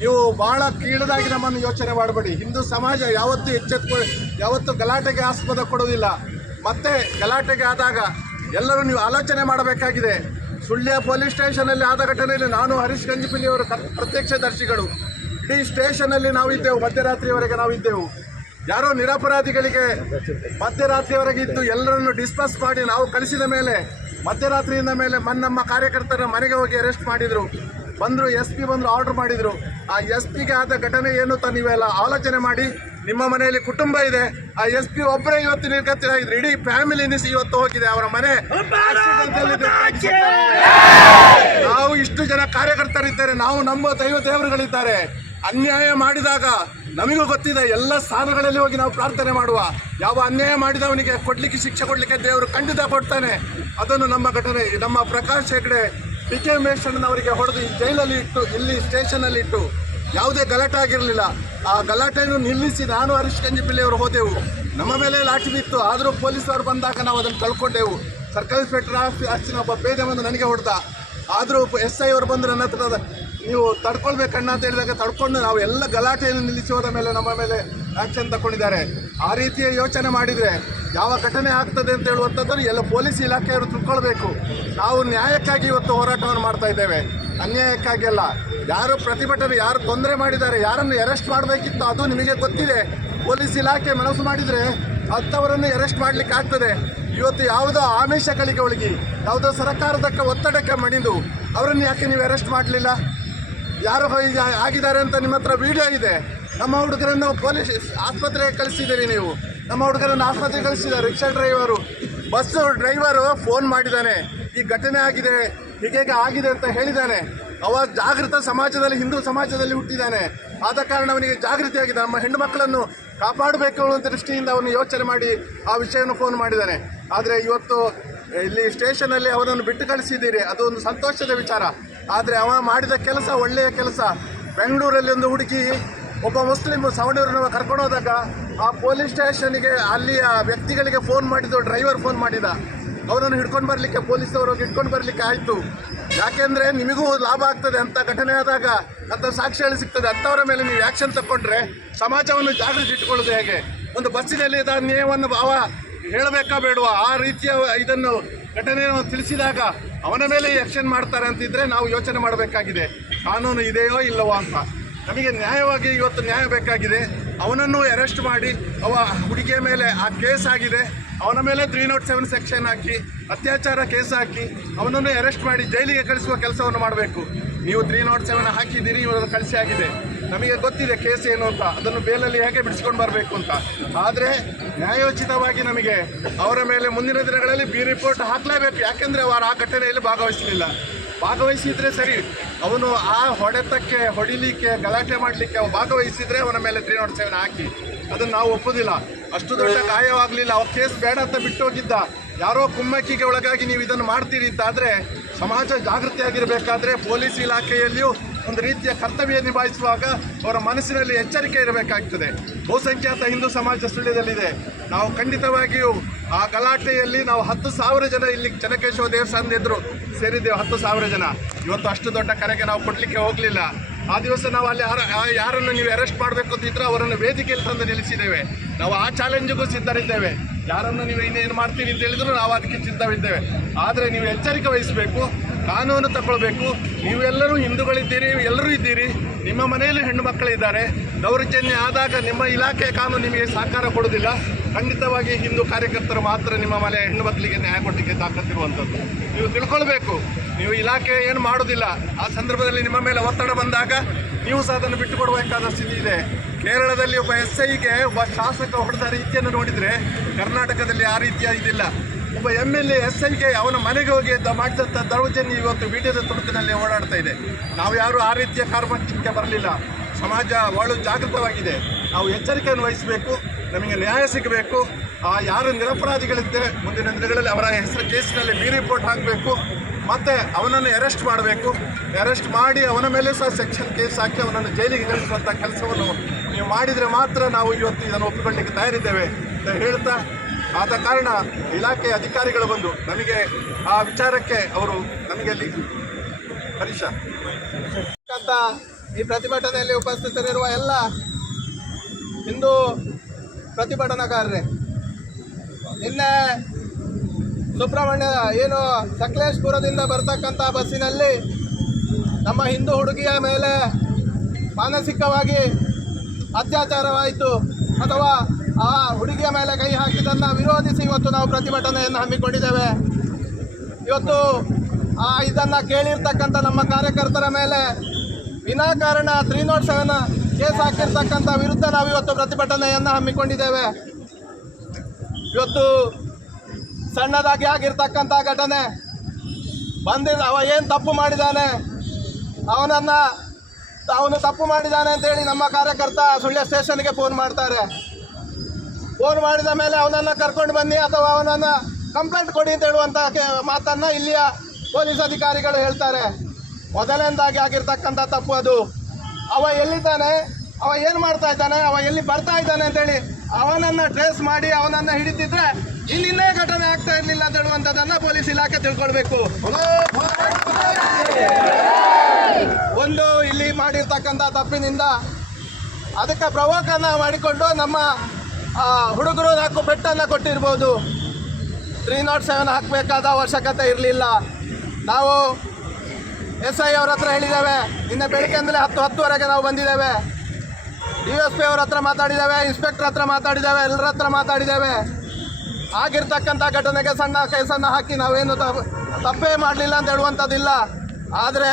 C: ನೀವು ಭಾಳ ಕೀಳದಾಗಿ ನಮ್ಮನ್ನು ಯೋಚನೆ ಮಾಡಬೇಡಿ. ಹಿಂದೂ ಸಮಾಜ ಯಾವತ್ತೂ ಎಚ್ಚೆತ್ಕೊ, ಯಾವತ್ತೂ ಗಲಾಟೆಗೆ ಆಸ್ಪದ ಕೊಡೋದಿಲ್ಲ ಮತ್ತೆ ಗಲಾಟೆಗೆ ಆದಾಗ ಎಲ್ಲರೂ ನೀವು ಆಲೋಚನೆ ಮಾಡಬೇಕಾಗಿದೆ. ಸುಳ್ಯ ಪೊಲೀಸ್ ಸ್ಟೇಷನಲ್ಲಿ ಆದ ಘಟನೆಯಲ್ಲಿ ನಾನು ಹರೀಶ್ ಗಂಜಿಪಿಲಿಯವರು ಪ್ರತ್ಯಕ್ಷ ದರ್ಶಿಗಳು ಪ್ರತ್ಯಕ್ಷದರ್ಶಿಗಳು. ಇಡೀ ಸ್ಟೇಷನಲ್ಲಿ ನಾವು ಇದ್ದೆವು. ಮಧ್ಯರಾತ್ರಿಯವರೆಗೆ ನಾವು ಇದ್ದೆವು. ಯಾರೋ ನಿರಪರಾಧಿಗಳಿಗೆ ಮಧ್ಯರಾತ್ರಿಯವರೆಗೆ ಇದ್ದು ಎಲ್ಲರನ್ನು ಡಿಸ್ಪಸ್ ಮಾಡಿ ನಾವು ಕಳಿಸಿದ ಮೇಲೆ ಮಧ್ಯರಾತ್ರಿಯಿಂದ ಮೇಲೆ ಮನ್, ನಮ್ಮ ಕಾರ್ಯಕರ್ತರ ಮನೆಗೆ ಹೋಗಿ ಅರೆಸ್ಟ್ ಮಾಡಿದ್ರು. ಬಂದರು ಎಸ್ ಪಿ ಬಂದರು ಆರ್ಡರ್ ಮಾಡಿದ್ರು. ಆ ಎಸ್ ಪಿಗೆ ಆದ ಘಟನೆ ಏನು ತ ನೀವೆಲ್ಲ ಆಲೋಚನೆ ಮಾಡಿ. ನಿಮ್ಮ ಮನೆಯಲ್ಲಿ ಕುಟುಂಬ ಇದೆ. ಆ ಎಸ್ ಪಿ ಒಬ್ಬರೇ ಇವತ್ತು ನಿರ್ಗತಿರಾಗಿದ್ರು ಇಡೀ ಫ್ಯಾಮಿಲಿ ಇವತ್ತು ಹೋಗಿದೆ. ಅವರ ಮನೆ ನಾವು ಇಷ್ಟು ಜನ ಕಾರ್ಯಕರ್ತರಿದ್ದಾರೆ. ನಾವು ನಮ್ಮ ದೈವ ದೇವರುಗಳಿದ್ದಾರೆ. ಅನ್ಯಾಯ ಮಾಡಿದಾಗ ನಮಗೂ ಗೊತ್ತಿದೆ ಎಲ್ಲ ಸ್ಥಾನಗಳಲ್ಲಿ ಹೋಗಿ ನಾವು ಪ್ರಾರ್ಥನೆ ಮಾಡುವ. ಯಾವ ಅನ್ಯಾಯ ಮಾಡಿದವನಿಗೆ ಕೊಡ್ಲಿಕ್ಕೆ ಶಿಕ್ಷೆ ಕೊಡ್ಲಿಕ್ಕೆ ದೇವರು ಖಂಡಿತ ಕೊಡ್ತಾನೆ. ಅದನ್ನು ನಮ್ಮ ಘಟನೆ, ನಮ್ಮ ಪ್ರಕಾಶ್ ಹೆಗ್ಡೆ, ಪಿ ಕೆ ಅವರಿಗೆ ಹೊಡೆದು ಜೈಲಲ್ಲಿ ಇಟ್ಟು, ಇಲ್ಲಿ ಸ್ಟೇಷನಲ್ಲಿ ಇಟ್ಟು, ಯಾವುದೇ ಗಲಾಟೆ ಆಗಿರಲಿಲ್ಲ. ಆ ಗಲಾಟೆಯನ್ನು ನಿಲ್ಲಿಸಿ ನಾನು ಹರೀಶ್ ಗಂಜಿಪಿಲ್ಲೆಯವರು ಹೋದೆವು. ನಮ್ಮ ಮೇಲೆ ಲಾಠಿ ಬಿತ್ತು. ಆದರೂ ಪೊಲೀಸರು ಬಂದಾಗ ನಾವು ಅದನ್ನು ಕಳ್ಕೊಂಡೆವು ಸರ್ಕಲ್ ಇನ್ಸ್ಪೆಕ್ಟರ್ ಅಚ್ಚಿನ ಒಬ್ಬ ಪೇದೆ ಬಂದು ನನಗೆ ಹೊಡೆದ. ಆದರೂ ಎಸ್ ಐ ಅವರು ಬಂದು ನನ್ನ ಹತ್ರ ನೀವು ತಡ್ಕೊಳ್ಬೇಕಣ್ಣ ಅಂತ ಹೇಳಿದಾಗ ತಡ್ಕೊಂಡು ನಾವು ಎಲ್ಲ ಗಲಾಟೆಯನ್ನು ನಿಲ್ಲಿಸಿ ಹೋದ ಮೇಲೆ ನಮ್ಮ ಮೇಲೆ ಆ್ಯಕ್ಷನ್ ತಗೊಂಡಿದ್ದಾರೆ ಆ ರೀತಿಯ ಯೋಚನೆ ಮಾಡಿದರೆ ಯಾವ ಘಟನೆ ಆಗ್ತದೆ ಅಂತ ಹೇಳುವಂಥದ್ದನ್ನು ಎಲ್ಲ ಪೊಲೀಸ್ ಇಲಾಖೆಯವರು ತಿಳ್ಕೊಳ್ಬೇಕು. ನಾವು ನ್ಯಾಯಕ್ಕಾಗಿ ಇವತ್ತು ಹೋರಾಟವನ್ನು ಮಾಡ್ತಾ ಇದ್ದೇವೆ. ಅನ್ಯಾಯಕ್ಕಾಗಿ ಅಲ್ಲ. ಯಾರು ಪ್ರತಿಭಟನೆ, ಯಾರು ತೊಂದರೆ ಮಾಡಿದ್ದಾರೆ, ಯಾರನ್ನು ಅರೆಸ್ಟ್ ಮಾಡಬೇಕಿತ್ತು ಅದು ನಿಮಗೆ ಗೊತ್ತಿದೆ. ಪೊಲೀಸ್ ಇಲಾಖೆ ಮನಸ್ಸು ಮಾಡಿದರೆ ಅಂಥವರನ್ನು ಅರೆಸ್ಟ್ ಮಾಡಲಿಕ್ಕೆ ಆಗ್ತದೆ. ಇವತ್ತು ಯಾವುದೋ ಆಮಿಷಗಳಿಗೆ ಒಳಗಿ, ಯಾವುದೋ ಸರ್ಕಾರದಕ್ಕೆ ಒತ್ತಡಕ್ಕೆ ಮಣಿದು, ಅವರನ್ನು ಯಾಕೆ ನೀವು ಅರೆಸ್ಟ್ ಮಾಡಲಿಲ್ಲ? ಯಾರು ಆಗಿದ್ದಾರೆ ಅಂತ ನಿಮ್ಮ ಹತ್ರ ವಿಡಿಯೋ ಇದೆ. ನಮ್ಮ ಹುಡುಗರನ್ನು ಪೊಲೀಸ್ ಆಸ್ಪತ್ರೆಗೆ ಕಳಿಸಿದ್ದೀರಿ ನೀವು. ನಮ್ಮ ಹುಡುಗರನ್ನು ಆಸ್ಪತ್ರೆಗೆ ಕಳಿಸಿದ್ದಾರೆ. Rickshaw driver bus driver phone ಮಾಡಿದ್ದಾನೆ. ಈ ಘಟನೆ ಆಗಿದೆ. ಹೀಗೆ ಆಗಿದೆ ಅಂತ ಹೇಳಿದ್ದಾನೆ. ಅವ ಜಾಗೃತ ಸಮಾಜದಲ್ಲಿ, ಹಿಂದೂ ಸಮಾಜದಲ್ಲಿ ಹುಟ್ಟಿದ್ದಾನೆ. ಆದ ಕಾರಣ ಅವನಿಗೆ ಜಾಗೃತಿ ಆಗಿದೆ. ನಮ್ಮ ಹೆಣ್ಣು ಮಕ್ಕಳನ್ನು ಕಾಪಾಡಬೇಕು ಅನ್ನೋ ದೃಷ್ಟಿಯಿಂದ ಅವನು ಯೋಚನೆ ಮಾಡಿ ಆ ವಿಷಯವನ್ನು ಫೋನ್ ಮಾಡಿದ್ದಾನೆ. ಆದರೆ ಇವತ್ತು ಇಲ್ಲಿ ಸ್ಟೇಷನಲ್ಲಿ ಅವನನ್ನು ಬಿಟ್ಟು ಕಳಿಸಿದ್ದೀರಿ. ಅದು ಒಂದು ಸಂತೋಷದ ವಿಚಾರ. ಆದರೆ ಅವ ಮಾಡಿದ ಕೆಲಸ ಒಳ್ಳೆಯ ಕೆಲಸ. ಬೆಂಗಳೂರಲ್ಲಿ ಒಂದು ಹುಡುಗಿ, ಒಬ್ಬ ಮುಸ್ಲಿಮ್ ಸವಣೂರಿನ ಕರ್ಕೊಂಡು ಹೋದಾಗ ಆ ಪೊಲೀಸ್ ಸ್ಟೇಷನ್ಗೆ ಅಲ್ಲಿಯ ವ್ಯಕ್ತಿಗಳಿಗೆ ಫೋನ್ ಮಾಡಿದ್ದು ಡ್ರೈವರ್ ಫೋನ್ ಮಾಡಿದ. ಅವರನ್ನು ಹಿಡ್ಕೊಂಡು ಬರಲಿಕ್ಕೆ ಪೊಲೀಸವರು ಹಿಡ್ಕೊಂಡು ಬರಲಿಕ್ಕೆ ಆಯಿತು. ಯಾಕೆಂದರೆ ನಿಮಗೂ ಲಾಭ ಆಗ್ತದೆ ಅಂತ ಘಟನೆ ಆದಾಗ ಅಂತ ಸಾಕ್ಷಿಗಳು ಸಿಗ್ತದೆ. ಅಂಥವರ ಮೇಲೆ ನೀವು ಆ್ಯಕ್ಷನ್ ತಗೊಂಡ್ರೆ ಸಮಾಜವನ್ನು ಜಾಗೃತಿ ಇಟ್ಕೊಳ್ಳೋದು ಹೇಗೆ? ಒಂದು ಬಸ್ಸಿನಲ್ಲಿ ಇದ್ದ ನೀವನ್ನು ಅವ ಹೇಳಬೇಕಾ ಬೇಡವಾ? ಆ ರೀತಿಯ ಇದನ್ನು ಘಟನೆಯನ್ನು ತಿಳಿಸಿದಾಗ ಅವನ ಮೇಲೆ ಆ್ಯಕ್ಷನ್ ಮಾಡ್ತಾರೆ ಅಂತಿದ್ರೆ ನಾವು ಯೋಚನೆ ಮಾಡಬೇಕಾಗಿದೆ. ಕಾನೂನು ಇದೆಯೋ ಇಲ್ಲವೋ ಅಂತ. ನಮಗೆ ನ್ಯಾಯವಾಗಿ ಇವತ್ತು ನ್ಯಾಯ ಬೇಕಾಗಿದೆ. ಅವನನ್ನು ಅರೆಸ್ಟ್ ಮಾಡಿ, ಅವ ಹುಡುಗಿಯ ಮೇಲೆ ಆ ಕೇಸ್ ಆಗಿದೆ. ಅವನ ಮೇಲೆ ತ್ರೀ ನಾಟ್ ಸೆವೆನ್ ಸೆಕ್ಷನ್ ಹಾಕಿ, ಅತ್ಯಾಚಾರ ಕೇಸ್ ಹಾಕಿ, ಅವನನ್ನು ಅರೆಸ್ಟ್ ಮಾಡಿ ಜೈಲಿಗೆ ಕಳಿಸುವ ಕೆಲಸವನ್ನು ಮಾಡಬೇಕು. ನೀವು ತ್ರೀ ನಾಟ್ ಸೆವೆನ್ ಹಾಕಿದ್ದೀರಿ, ಇವರನ್ನು ಕಳಿಸಿ ಆಗಿದೆ. ನಮಗೆ ಗೊತ್ತಿದೆ ಕೇಸ್ ಏನು ಅಂತ. ಅದನ್ನು ಬೇಲಲ್ಲಿ ಹೇಗೆ ಬಿಡಿಸ್ಕೊಂಡು ಬರಬೇಕು ಅಂತ. ಆದರೆ ನ್ಯಾಯೋಚಿತವಾಗಿ ನಮಗೆ ಅವರ ಮೇಲೆ ಮುಂದಿನ ದಿನಗಳಲ್ಲಿ ಬಿ ರಿಪೋರ್ಟ್ ಹಾಕಲೇಬೇಕು. ಯಾಕೆಂದರೆ ಅವರು ಆ ಘಟನೆಯಲ್ಲಿ ಭಾಗವಹಿಸಲಿಲ್ಲ. ಭಾಗವಹಿಸಿದ್ರೆ ಸರಿ. ಅವನು ಆ ಹೊಡೆತಕ್ಕೆ, ಹೊಡಿಲಿಕ್ಕೆ, ಗಲಾಟೆ ಮಾಡಲಿಕ್ಕೆ ಅವನು ಭಾಗವಹಿಸಿದರೆ ಅವನ ಮೇಲೆ ತ್ರೀ ನಾಟ್ ಸೆವೆನ್ ಹಾಕಿ. ಅದನ್ನು ನಾವು ಒಪ್ಪೋದಿಲ್ಲ. ಅಷ್ಟು ದೊಡ್ಡ ಗಾಯವಾಗಲಿಲ್ಲ. ಅವ ಕೇಸ್ ಬೇಡ ಅಂತ ಬಿಟ್ಟು ಹೋಗಿದ್ದ ಯಾರೋ ಕುಮ್ಮಕ್ಕಿಗೆ ಒಳಗಾಗಿ ನೀವು ಇದನ್ನು ಮಾಡ್ತೀರಿ ಅಂತಾದರೆ ಸಮಾಜ ಜಾಗೃತಿಯಾಗಿರಬೇಕಾದ್ರೆ ಪೊಲೀಸ್ ಇಲಾಖೆಯಲ್ಲಿಯೂ ಒಂದು ರೀತಿಯ ಕರ್ತವ್ಯ ನಿಭಾಯಿಸುವಾಗ ಅವರ ಮನಸ್ಸಿನಲ್ಲಿ ಎಚ್ಚರಿಕೆ ಇರಬೇಕಾಗ್ತದೆ. ಬಹುಸಂಖ್ಯಾತ ಹಿಂದೂ ಸಮಾಜ ಸುಳ್ಯದಲ್ಲಿದೆ. ನಾವು ಖಂಡಿತವಾಗಿಯೂ ಆ ಗಲಾಟೆಯಲ್ಲಿ ನಾವು ಹತ್ತು ಸಾವಿರ ಜನ ಇಲ್ಲಿ ಚನ್ನಕೇಶವ ದೇವಸ್ಥಾನದ ಎದುರು ಸೇರಿದ್ದೇವೆ, ಹತ್ತು ಸಾವಿರ ಜನ. ಇವತ್ತು ಅಷ್ಟು ದೊಡ್ಡ ಕರೆಗೆ ನಾವು ಕೊಡಲಿಕ್ಕೆ ಹೋಗಲಿಲ್ಲ. ಆ ದಿವಸ ನಾವು ಅಲ್ಲಿ ಯಾರ ಯಾರನ್ನು ನೀವು ಅರೆಸ್ಟ್ ಮಾಡಬೇಕು ಅಂತಿದ್ರೆ ಅವರನ್ನು ವೇದಿಕೆಯಲ್ಲಿ ತಂದು ನಿಲ್ಲಿಸಿದ್ದೇವೆ. ನಾವು ಆ ಚಾಲೆಂಜಿಗೂ ಸಿದ್ಧರಿದ್ದೇವೆ. ಯಾರನ್ನು ನೀವು ಇನ್ನೇನು ಮಾಡ್ತೀರಿ ಅಂತ ಹೇಳಿದ್ರು ನಾವು ಅದಕ್ಕೆ ಸಿದ್ಧವಿದ್ದೇವೆ. ಆದರೆ ನೀವು ಎಚ್ಚರಿಕೆ ವಹಿಸಬೇಕು. ಕಾನೂನು ತಗೊಳ್ಬೇಕು ನೀವೆಲ್ಲರೂ ಹಿಂದೂಗಳಿದ್ದೀರಿ, ಎಲ್ಲರೂ ಇದ್ದೀರಿ. ನಿಮ್ಮ ಮನೆಯಲ್ಲಿ ಹೆಣ್ಣು ಮಕ್ಕಳಿದ್ದಾರೆ. ದೌರ್ಜನ್ಯ ಆದಾಗ ನಿಮ್ಮ ಇಲಾಖೆ ಕಾನೂನು ನಿಮಗೆ ಸಹಕಾರ ಕೊಡೋದಿಲ್ಲ ಖಂಡಿತವಾಗಿ ಹಿಂದೂ ಕಾರ್ಯಕರ್ತರು ಮಾತ್ರ ನಿಮ್ಮ ಮನೆಯ ಹೆಣ್ಣು ಮಕ್ಕಳಿಗೆ ನ್ಯಾಯ ಕೊಟ್ಟಿಗೆ ತಾಕತ್ತಿರುವಂಥದ್ದು. ನೀವು ತಿಳ್ಕೊಳ್ಬೇಕು. ನೀವು ಇಲಾಖೆ ಏನು ಮಾಡೋದಿಲ್ಲ ಆ ಸಂದರ್ಭದಲ್ಲಿ ನಿಮ್ಮ ಮೇಲೆ ಒತ್ತಡ ಬಂದಾಗ ನೀವು ಸಹ ಅದನ್ನು ಬಿಟ್ಟುಕೊಡಬೇಕಾದ ಸ್ಥಿತಿ ಇದೆ. ಕೇರಳದಲ್ಲಿ ಒಬ್ಬ ಎಸ್ ಐಗೆ ಒಬ್ಬ ಶಾಸಕ ಹೊಡೆದ ರೀತಿಯನ್ನು ನೋಡಿದರೆ ಕರ್ನಾಟಕದಲ್ಲಿ ಆ ರೀತಿಯ ಇದಿಲ್ಲ. ಒಬ್ಬ M L A, S K ಅವನ ಮನೆಗೆ ಹೋಗಿ ಮಾಡಿದಂಥ ದೌರ್ಜನ್ಯ ಇವತ್ತು ವಿಡಿಯೋದ ತುಣುಕಿನಲ್ಲಿ ಓಡಾಡ್ತಾ ಇದೆ. ನಾವು ಯಾರು ಆ ರೀತಿಯ ಕಾರ್ಮಕ್ಕೆ ಬರಲಿಲ್ಲ. ಸಮಾಜ ಬಹಳ ಜಾಗೃತವಾಗಿದೆ. ನಾವು ಎಚ್ಚರಿಕೆಯನ್ನು ವಹಿಸಬೇಕು, ನಮಗೆ ನ್ಯಾಯ ಸಿಗಬೇಕು. ಆ ಯಾರು ನಿರಪರಾಧಿಗಳಿದ್ದರೆ ಮುಂದಿನ ದಿನಗಳಲ್ಲಿ ಅವರ ಹೆಸರು ಕೇಸಿನಲ್ಲಿ ಬಿ ರಿಪೋರ್ಟ್ ಹಾಕಬೇಕು. ಮತ್ತು ಅವನನ್ನು ಅರೆಸ್ಟ್ ಮಾಡಬೇಕು. ಅರೆಸ್ಟ್ ಮಾಡಿ ಅವನ ಮೇಲೆ ಸಹ ಸೆಕ್ಷನ್ ಕೇಸ್ ಹಾಕಿ ಅವನನ್ನು ಜೈಲಿಗೆ ಕಳಿಸುವಂಥ ಕೆಲಸವನ್ನು ನೀವು ಮಾಡಿದರೆ ಮಾತ್ರ ನಾವು ಇವತ್ತು ಇದನ್ನು ಒಪ್ಪಿಕೊಳ್ಳಲಿಕ್ಕೆ ತಯಾರಿದ್ದೇವೆ ಅಂತ ಹೇಳ್ತಾ ಆದ ಕಾರಣ ಇಲಾಖೆ ಅಧಿಕಾರಿಗಳು ಬಂದು ನಮಗೆ ಆ ವಿಚಾರಕ್ಕೆ ಅವರು ನಮಗೆ ಅಲ್ಲಿ ಹರೀಶ.
D: ಈ ಪ್ರತಿಭಟನೆಯಲ್ಲಿ ಉಪಸ್ಥಿತರಿರುವ ಎಲ್ಲ ಹಿಂದೂ ಪ್ರತಿಭಟನಾಕಾರರೇ, ನಿನ್ನೆ ಸುಬ್ರಹ್ಮಣ್ಯ ಏನು ಸಕಲೇಶ್ಪುರದಿಂದ ಬರ್ತಕ್ಕಂಥ ಬಸ್ಸಿನಲ್ಲಿ ನಮ್ಮ ಹಿಂದೂ ಹುಡುಗಿಯ ಮೇಲೆ ಮಾನಸಿಕವಾಗಿ ಅತ್ಯಾಚಾರವಾಯಿತು ಅಥವಾ ಆ ಹುಡುಗಿಯ ಮೇಲೆ ಕೈ ಹಾಕಿದ್ದನ್ನು ವಿರೋಧಿಸಿ ಇವತ್ತು ನಾವು ಪ್ರತಿಭಟನೆಯನ್ನು ಹಮ್ಮಿಕೊಂಡಿದ್ದೇವೆ. ಇವತ್ತು ಆ ಇದನ್ನು ಕೇಳಿರ್ತಕ್ಕಂಥ ನಮ್ಮ ಕಾರ್ಯಕರ್ತರ ಮೇಲೆ ವಿನಾಕಾರಣ ತ್ರೀ ನಾಟ್ ಸೆವೆನ್ ಕೇಸ್ ಹಾಕಿರ್ತಕ್ಕಂಥ ವಿರುದ್ಧ ನಾವು ಇವತ್ತು ಪ್ರತಿಭಟನೆಯನ್ನು ಹಮ್ಮಿಕೊಂಡಿದ್ದೇವೆ. ಇವತ್ತು ಸಣ್ಣದಾಗಿ ಆಗಿರ್ತಕ್ಕಂಥ ಘಟನೆ ಬಂದಿಲ್ಲ ಅವ ಏನು ತಪ್ಪು ಮಾಡಿದ್ದಾನೆ ಅವನನ್ನು ಅವನು ತಪ್ಪು ಮಾಡಿದ್ದಾನೆ ಅಂತೇಳಿ ನಮ್ಮ ಕಾರ್ಯಕರ್ತ ಸುಳ್ಯ ಸ್ಟೇಷನ್ಗೆ ಫೋನ್ ಮಾಡ್ತಾರೆ. ಫೋನ್ ಮಾಡಿದ ಮೇಲೆ ಅವನನ್ನು ಕರ್ಕೊಂಡು ಬನ್ನಿ ಅಥವಾ ಅವನನ್ನು ಕಂಪ್ಲೇಂಟ್ ಕೊಡಿ ಅಂತ ಹೇಳುವಂಥ ಮಾತನ್ನ ಇಲ್ಲಿಯ ಪೊಲೀಸ್ ಅಧಿಕಾರಿಗಳು ಹೇಳ್ತಾರೆ. ಮೊದಲನೇದಾಗಿ ಆಗಿರ್ತಕ್ಕಂಥ ತಪ್ಪು ಅದು. ಅವ ಎಲ್ಲಿದ್ದಾನೆ? ಅವ ಏನು ಮಾಡ್ತಾ ಇದ್ದಾನೆ? ಅವ ಎಲ್ಲಿ ಬರ್ತಾ ಇದ್ದಾನೆ ಅಂತೇಳಿ ಅವನನ್ನು ಟ್ರೇಸ್ ಮಾಡಿ ಅವನನ್ನು ಹಿಡಿತಿದ್ರೆ ಇನ್ನಿನ್ನೇ ಘಟನೆ ಆಗ್ತಾ ಇರಲಿಲ್ಲ ಅಂತ ಹೇಳುವಂಥದ್ದನ್ನು ಪೊಲೀಸ್ ಇಲಾಖೆ ತಿಳ್ಕೊಳ್ಬೇಕು. ಒಂದು ಇಲ್ಲಿ ಮಾಡಿರ್ತಕ್ಕಂಥ ತಪ್ಪಿನಿಂದ ಅದಕ್ಕೆ ಪ್ರವೋಕನ ಮಾಡಿಕೊಂಡು ನಮ್ಮ ಹುಡುಗರು ನಾಲ್ಕು ಪೆಟ್ಟನ್ನು ಕೊಟ್ಟಿರ್ಬೋದು. ತ್ರೀ ನಾಟ್ ಸೆವೆನ್ ಹಾಕಬೇಕಾದ ಅವಶ್ಯಕತೆ ಇರಲಿಲ್ಲ. ನಾವು ಎಸ್ ಐ ಅವ್ರ ಹತ್ರ ಹೇಳಿದ್ದೇವೆ. ನಿನ್ನೆ ಬೆಳಗ್ಗೆಯಿಂದಲೇ ಹತ್ತು ಹತ್ತುವರೆಗೆ ನಾವು ಬಂದಿದ್ದೇವೆ. ಡಿ ಎಸ್ ಪಿ ಅವ್ರ ಹತ್ರ ಮಾತಾಡಿದ್ದೇವೆ, ಇನ್ಸ್ಪೆಕ್ಟರ್ ಹತ್ರ ಮಾತಾಡಿದ್ದೇವೆ, ಎಲ್ಲರ ಹತ್ರ ಮಾತಾಡಿದ್ದೇವೆ. ಆಗಿರ್ತಕ್ಕಂಥ ಘಟನೆಗೆ ಸಣ್ಣ ಕೇಸನ್ನು ಹಾಕಿ ನಾವೇನು ತಪ್ಪು ಮಾಡಲಿಲ್ಲ ಅಂತ ಹೇಳುವಂಥದ್ದಿಲ್ಲ. ಆದರೆ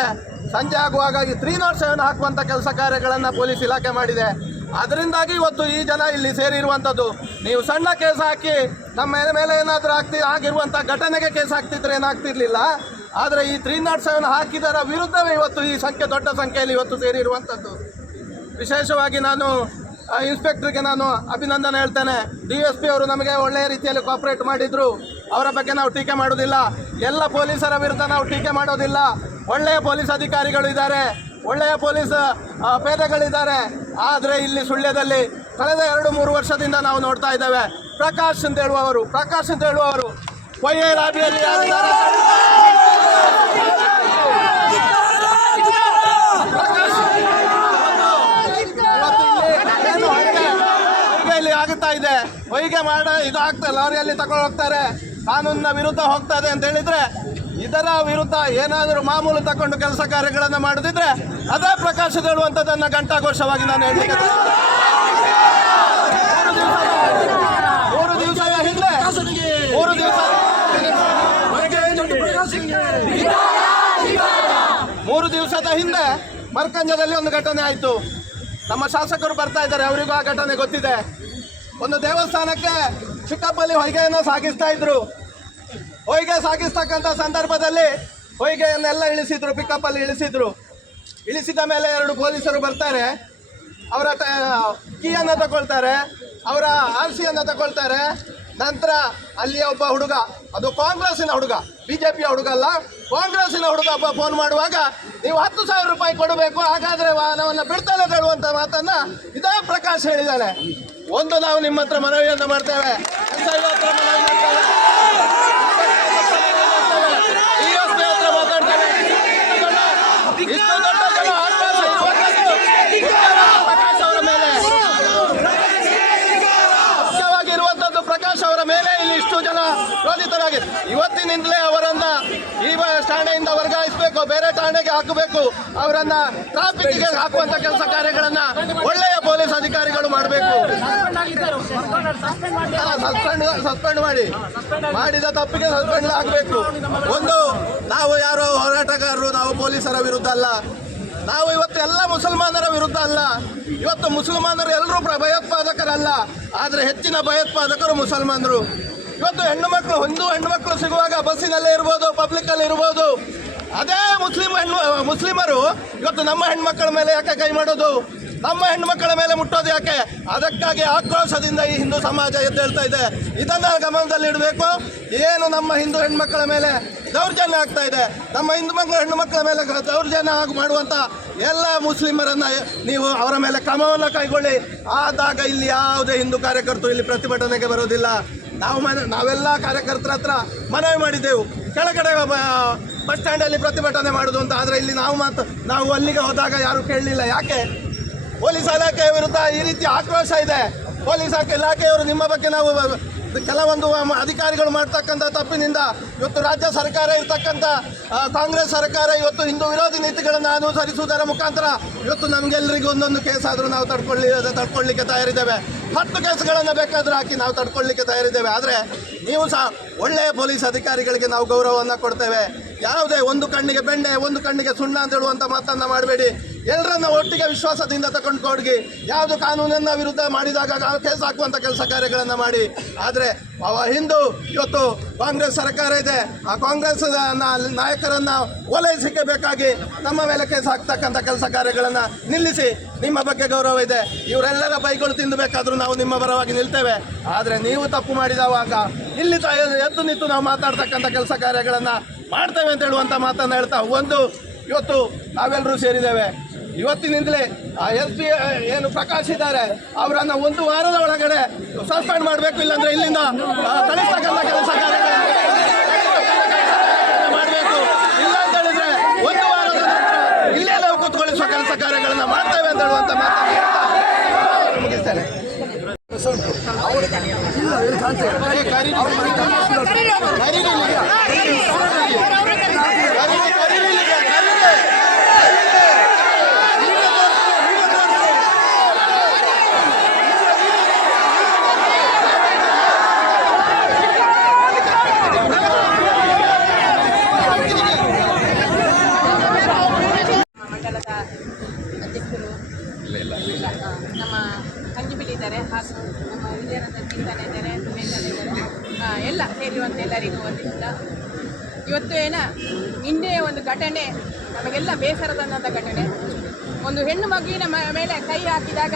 D: ಸಂಜೆ ಆಗುವಾಗ ಈ ತ್ರೀ ನಾಟ್ ಸೆವೆನ್ ಹಾಕುವಂಥ ಕೆಲಸ ಕಾರ್ಯಗಳನ್ನು ಪೊಲೀಸ್ ಇಲಾಖೆ ಮಾಡಿದೆ. ಅದರಿಂದಾಗಿ ಇವತ್ತು ಈ ಜನ ಇಲ್ಲಿ ಸೇರಿರುವಂಥದ್ದು. ನೀವು ಸಣ್ಣ ಕೇಸ್ ಹಾಕಿ ನಮ್ಮ ಮೇಲೆ ಏನಾದರೂ ಆಗ್ತಿ ಆಗಿರುವಂಥ ಘಟನೆಗೆ ಕೇಸ್ ಹಾಕ್ತಿದ್ರೆ ಏನಾಗ್ತಿರ್ಲಿಲ್ಲ. ಆದರೆ ಈ ತ್ರೀ ನಾಟ್ ಸೆವೆನ್ ಹಾಕಿದರ ವಿರುದ್ಧವೇ ಇವತ್ತು ಈ ಸಂಖ್ಯೆ, ದೊಡ್ಡ ಸಂಖ್ಯೆಯಲ್ಲಿ ಇವತ್ತು ಸೇರಿರುವಂಥದ್ದು. ವಿಶೇಷವಾಗಿ ನಾನು ಇನ್ಸ್ಪೆಕ್ಟರ್ಗೆ ನಾನು ಅಭಿನಂದನೆ ಹೇಳ್ತೇನೆ. ಡಿ ಎಸ್ ಪಿ ಅವರು ನಮಗೆ ಒಳ್ಳೆಯ ರೀತಿಯಲ್ಲಿ ಕೋಆಪರೇಟ್ ಮಾಡಿದ್ರು. ಅವರ ಬಗ್ಗೆ ನಾವು ಟೀಕೆ ಮಾಡೋದಿಲ್ಲ ಎಲ್ಲ ಪೊಲೀಸರ ವಿರುದ್ಧ ನಾವು ಟೀಕೆ ಮಾಡೋದಿಲ್ಲ. ಒಳ್ಳೆಯ ಪೊಲೀಸ್ ಅಧಿಕಾರಿಗಳು ಇದ್ದಾರೆ. ಒಳ್ಳೆಯ ಪೊಲೀಸ್ ಪೇದೆಗಳಿದ್ದಾರೆ. ಆದರೆ ಇಲ್ಲಿ ಸುಳ್ಯದಲ್ಲಿ ಕಳೆದ ಎರಡು ಮೂರು ವರ್ಷದಿಂದ ನಾವು ನೋಡ್ತಾ ಇದ್ದೇವೆ. ಪ್ರಕಾಶ್ ಅಂತ ಹೇಳುವವರು, ಪ್ರಕಾಶ್ ಅಂತ ಹೇಳುವವರು ಇವತ್ತು ಇಲ್ಲಿ ಆಗುತ್ತಾ ಇದೆ? ಹೊಯ್ಗೆ ಮಾಡ ಇದು. ಆಗ್ತಾ ಲಾರಿಯಲ್ಲಿ ತಗೊಂಡು ಹೋಗ್ತಾರೆ. ಕಾನೂನಿನ ವಿರುದ್ಧ ಹೋಗ್ತಾ ಇದೆ ಅಂತ ಹೇಳಿದ್ರೆ ಇದರ ವಿರುದ್ಧ ಏನಾದರೂ ಮಾಮೂಲು ತಗೊಂಡು ಕೆಲಸ ಕಾರ್ಯಗಳನ್ನು ಮಾಡದಿದ್ರೆ ಅದೇ ಪ್ರಕಾಶ ಹೇಳುವಂಥದ್ದನ್ನು ಘಂಟಾಘೋಷವಾಗಿ ನಾನು ಹೇಳಿದೆ ಮೂರು ಹಿಂದೆ ಮೂರು ದಿವಸ ಮೂರು ದಿವಸದ ಹಿಂದೆ ಮರ್ಕಂಜದಲ್ಲಿ ಒಂದು ಘಟನೆ ಆಯಿತು. ನಮ್ಮ ಶಾಸಕರು ಬರ್ತಾ ಇದ್ದಾರೆ, ಅವರಿಗೂ ಆ ಘಟನೆ ಗೊತ್ತಿದೆ. ಒಂದು ದೇವಸ್ಥಾನಕ್ಕೆ ಚಿಕ್ಕಪ್ಪಲ್ಲಿ ಹೊಯ್ಗೆಯನ್ನು ಸಾಗಿಸ್ತಾ ಇದ್ರು. ಹೊಯ್ಗೆ ಸಾಗಿಸ್ತಕ್ಕಂಥ ಸಂದರ್ಭದಲ್ಲಿ ಹೊಯ್ಗೆಯನ್ನೆಲ್ಲ ಇಳಿಸಿದ್ರು ಪಿಕಪ್ಪಲ್ಲಿ ಇಳಿಸಿದ್ರು. ಇಳಿಸಿದ ಮೇಲೆ ಎರಡು ಪೊಲೀಸರು ಬರ್ತಾರೆ. ಅವರ ಕೀಯನ್ನು ತಗೊಳ್ತಾರೆ. ಅವರ ಆರ್ ಸಿಯನ್ನು ತಗೊಳ್ತಾರೆ. ನಂತರ ಅಲ್ಲಿಯ ಒಬ್ಬ ಹುಡುಗ, ಅದು ಕಾಂಗ್ರೆಸ್ಸಿನ ಹುಡುಗ, ಬಿಜೆಪಿಯ ಹುಡುಗ ಅಲ್ಲ, ಕಾಂಗ್ರೆಸ್ಸಿನ ಹುಡುಗ ಒಬ್ಬ ಫೋನ್ ಮಾಡುವಾಗ, ನೀವು ಹತ್ತು ಸಾವಿರ ರೂಪಾಯಿ ಕೊಡಬೇಕು, ಹಾಗಾದ್ರೆ ವಾಹನವನ್ನು ಬಿಡ್ತಾನೆ ಹೇಳುವಂಥ ಮಾತನ್ನ ಇದೇ ಪ್ರಕಾಶ್ ಹೇಳಿದ್ದಾನೆ. ಒಂದು ನಾವು ನಿಮ್ಮ ಹತ್ರ ಮನವಿಯನ್ನು ಮಾಡ್ತೇವೆ SIO ಹತ್ರ ಮನವಿ ಮಾಡ್ತೇವೆ. DSP ಹತ್ರ ಮಾತಾಡ್ತೇವೆ. ಇಷ್ಟು ದೊಡ್ಡ ಜನ ಆಕ್ರೋಶ ಇರುವಂತದ್ದು ಪ್ರಕಾಶ್ ಅವರ ಮೇಲೆ ಮುಖ್ಯವಾಗಿರುವಂಥದ್ದು ಪ್ರಕಾಶ್ ಅವರ ಮೇಲೆ ಇಲ್ಲಿ ಇಷ್ಟು ಕ್ರೋಧಿತರಾಗಿ ಇವತ್ತಿನಿಂದಲೇ ಅವರನ್ನ ಈ ಠಾಣೆಯಿಂದ ವರ್ಗಾಯಿಸಬೇಕು, ಬೇರೆ ಠಾಣೆಗೆ ಹಾಕಬೇಕು. ಅವರನ್ನ ಟ್ರಾಫಿಕ್ಗೆ ಹಾಕುವಂತ ಕೆಲಸ ಕಾರ್ಯಗಳನ್ನ ಒಳ್ಳೆಯ ಪೊಲೀಸ್ ಅಧಿಕಾರಿಗಳು ಮಾಡಬೇಕು. ಸಸ್ಪೆಂಡ್ ಸಸ್ಪೆಂಡ್ ಮಾಡಿ. ಮಾಡಿದ ತಪ್ಪಿಗೆ ಸಸ್ಪೆಂಡ್ ಆಗಬೇಕು. ಒಂದು, ನಾವು ಯಾರೋ ಹೋರಾಟಗಾರರು, ನಾವು ಪೊಲೀಸರ ವಿರುದ್ಧ ಅಲ್ಲ. ನಾವು ಇವತ್ತು ಎಲ್ಲ ಮುಸಲ್ಮಾನರ ವಿರುದ್ಧ ಅಲ್ಲ. ಇವತ್ತು ಮುಸಲ್ಮಾನರು ಎಲ್ಲರೂ ಭಯೋತ್ಪಾದಕರಲ್ಲ. ಆದರೆ ಹೆಚ್ಚಿನ ಭಯೋತ್ಪಾದಕರು ಮುಸಲ್ಮಾನರು. ಇವತ್ತು ಹೆಣ್ಣು ಮಕ್ಕಳು ಹಿಂದೂ ಹೆಣ್ಣು ಮಕ್ಕಳು ಸಿಗುವಾಗ ಬಸ್ಸಿನಲ್ಲೇ ಇರ್ಬೋದು ಪಬ್ಲಿಕ್ಕಲ್ಲಿ ಇರ್ಬೋದು. ಅದೇ ಮುಸ್ಲಿಂ ಹೆಣ್ಣು ಮುಸ್ಲಿಮರು ಇವತ್ತು ನಮ್ಮ ಹೆಣ್ಮಕ್ಕಳ ಮೇಲೆ ಯಾಕೆ ಕೈ ಮಾಡೋದು? ನಮ್ಮ ಹೆಣ್ಮಕ್ಕಳ ಮೇಲೆ ಮುಟ್ಟೋದು ಯಾಕೆ? ಅದಕ್ಕಾಗಿ ಆಕ್ರೋಶದಿಂದ ಈ ಹಿಂದೂ ಸಮಾಜ ಎದ್ದೇಳ್ತಾ ಇದೆ. ಇದನ್ನ ಗಮನದಲ್ಲಿಡಬೇಕು ಏನು ನಮ್ಮ ಹಿಂದೂ ಹೆಣ್ಮಕ್ಕಳ ಮೇಲೆ ದೌರ್ಜನ್ಯ ಆಗ್ತಾ ಇದೆ? ನಮ್ಮ ಹಿಂದೂ ಮಕ್ಕಳು, ಹೆಣ್ಣು ಮಕ್ಕಳ ಮೇಲೆ ದೌರ್ಜನ್ಯ ಆಗಿ, ಮಾಡುವಂತ ಎಲ್ಲ ಮುಸ್ಲಿಮರನ್ನ ನೀವು ಅವರ ಮೇಲೆ ಕ್ರಮವನ್ನು ಕೈಗೊಳ್ಳಿ. ಆದಾಗ ಇಲ್ಲಿ ಯಾವುದೇ ಹಿಂದೂ ಕಾರ್ಯಕರ್ತರು ಇಲ್ಲಿ ಪ್ರತಿಭಟನೆಗೆ ಬರೋದಿಲ್ಲ. ನಾವು ಮನೆ ನಾವೆಲ್ಲ ಕಾರ್ಯಕರ್ತರ ಹತ್ರ ಮನವಿ ಮಾಡಿದ್ದೆವು. ಕೆಳಗಡೆ ಬಸ್ ಸ್ಟ್ಯಾಂಡಲ್ಲಿ ಪ್ರತಿಭಟನೆ ಮಾಡೋದು ಅಂತ. ಆದರೆ ಇಲ್ಲಿ ನಾವು ಮಾತು ನಾವು ಅಲ್ಲಿಗೆ ಹೋದಾಗ ಯಾರು ಕೇಳಲಿಲ್ಲ. ಯಾಕೆ? ಪೊಲೀಸ್ ಇಲಾಖೆಯ ವಿರುದ್ಧ ಈ ರೀತಿ ಆಕ್ರೋಶ ಇದೆ. ಪೊಲೀಸ್ ಇಲಾಖೆಯವರು ನಿಮ್ಮ ಬಗ್ಗೆ ನಾವು ಕೆಲವೊಂದು ಅಧಿಕಾರಿಗಳು ಮಾಡ್ತಕ್ಕಂಥ ತಪ್ಪಿನಿಂದ ಇವತ್ತು ರಾಜ್ಯ ಸರ್ಕಾರ ಇರ್ತಕ್ಕಂಥ ಕಾಂಗ್ರೆಸ್ ಸರ್ಕಾರ ಇವತ್ತು ಹಿಂದೂ ವಿರೋಧಿ ನೀತಿಗಳನ್ನು ಅನುಸರಿಸುವುದರ ಮುಖಾಂತರ ಇವತ್ತು ನಮಗೆಲ್ಲರಿಗೂ ಒಂದೊಂದು ಕೇಸ್ ಆದರೂ ನಾವು ತಡ್ಕೊಳ್ಳಿ ತಡ್ಕೊಳ್ಳಿಕ್ಕೆ ತಯಾರಿದ್ದೇವೆ. ಹತ್ತು ಕೇಸ್ಗಳನ್ನು ಬೇಕಾದರೂ ಹಾಕಿ ನಾವು ತಡ್ಕೊಳ್ಳಿಕ್ಕೆ ತಯಾರಿದ್ದೇವೆ. ಆದರೆ ನೀವು ಸಹ ಒಳ್ಳೆಯ ಪೊಲೀಸ್ ಅಧಿಕಾರಿಗಳಿಗೆ ನಾವು ಗೌರವವನ್ನು ಕೊಡ್ತೇವೆ. ಯಾವುದೇ ಒಂದು ಕಣ್ಣಿಗೆ ಬೆಣ್ಣೆ, ಒಂದು ಕಣ್ಣಿಗೆ ಸುಣ್ಣ ಅಂತ ಹೇಳುವಂಥ ಮಾತನ್ನು ಮಾಡಬೇಡಿ. ಎಲ್ಲರನ್ನ ಒಟ್ಟಿಗೆ ವಿಶ್ವಾಸದಿಂದ ತಗೊಂಡು ಕೊಡ್ಗಿ ಯಾವುದು ಕಾನೂನನ್ನ ವಿರುದ್ಧ ಮಾಡಿದಾಗ ಕೇಸ್ ಹಾಕುವಂಥ ಕೆಲಸ ಕಾರ್ಯಗಳನ್ನು ಮಾಡಿ. ಆದರೆ, ಅವ ಹಿಂದೂ, ಇವತ್ತು ಕಾಂಗ್ರೆಸ್ ಸರ್ಕಾರ ಇದೆ. ಆ ಕಾಂಗ್ರೆಸ್ ನಾಯಕರನ್ನ ಓಲೈಸಿಕೆ ಬೇಕಾಗಿ ನಮ್ಮ ಮೇಲೆ ಕೇಸ್ ಹಾಕ್ತಕ್ಕಂಥ ಕೆಲಸ ಕಾರ್ಯಗಳನ್ನು ನಿಲ್ಲಿಸಿ ನಿಮ್ಮ ಬಗ್ಗೆ ಗೌರವ ಇದೆ. ಇವರೆಲ್ಲರ ಬೈಗಳು ತಿನ್ನಬೇಕಾದ್ರೂ ನಾವು ನಿಮ್ಮ ಪರವಾಗಿ ನಿಲ್ತೇವೆ. ಆದರೆ ನೀವು ತಪ್ಪು ಮಾಡಿದವಾಗ ಇಲ್ಲಿ ಎದ್ದು ನಿಂತು ನಾವು ಮಾತಾಡ್ತಕ್ಕಂಥ ಕೆಲಸ ಕಾರ್ಯಗಳನ್ನು ಮಾಡ್ತೇವೆ ಅಂತ ಹೇಳುವಂಥ ಮಾತನ್ನು ಹೇಳ್ತಾ ಒಂದು, ಇವತ್ತು ನಾವೆಲ್ಲರೂ ಸೇರಿದ್ದೇವೆ. ಇವತ್ತಿನಿಂದಲೇ ಆ ಎಸ್ ಪಿ ಏನು ಪ್ರಕಾಶ್ ಇದ್ದಾರೆ ಅವರನ್ನ ಒಂದು ವಾರದ ಒಳಗಡೆ ಸಸ್ಪೆಂಡ್ ಮಾಡಬೇಕು ಇಲ್ಲಾಂದ್ರೆ ಇಲ್ಲಿಂದ ಕಳಿಸ್ತಕ್ಕಂಥ ಕೆಲಸ ಮಾಡಬೇಕು. ಇಲ್ಲ ಅಂತ ಹೇಳಿದ್ರೆ ಒಂದು ವಾರದ ನಂತರ ಇಲ್ಲೇ ನಾವು ಕೂತ್ಕೊಳ್ಳಿಸುವ ಕೆಲಸ ಕಾರ್ಯಗಳನ್ನು ಮಾಡ್ತೇವೆ ಅಂತ ಹೇಳುವಂತ ಮಾತನ್ನು ಮುಗಿಸ್ತೇನೆ.
B: ಇಲ್ಲ ಇಲ್ಲಿ ಕಾಣ್ತೇವೆ
E: ಮಂಡಲದ ಅಧ್ಯಕ್ಷರು ಆ, ನಮ್ಮ ಕಂಜಿಬಿಡಿ ಇದ್ದಾರೆ ಹಾಗೂ ನಮ್ಮ ವಿಜಯನಂದ ಚಿಂತನೆ ಇದ್ದಾರೆ ಮೇಘನ ಇದ್ದಾರೆ ಆ, ಎಲ್ಲ ಸೇರಿರುವಂಥ ಎಲ್ಲರಿಗೂ ಇವತ್ತು ಏನ ಒಂದು ಘಟನೆ, ನಮಗೆಲ್ಲ ಬೇಸರ ಘಟನೆ. ಒಂದು ಹೆಣ್ಣು ಮಗುವಿನ ಮೇಲೆ ಕೈ ಹಾಕಿದಾಗ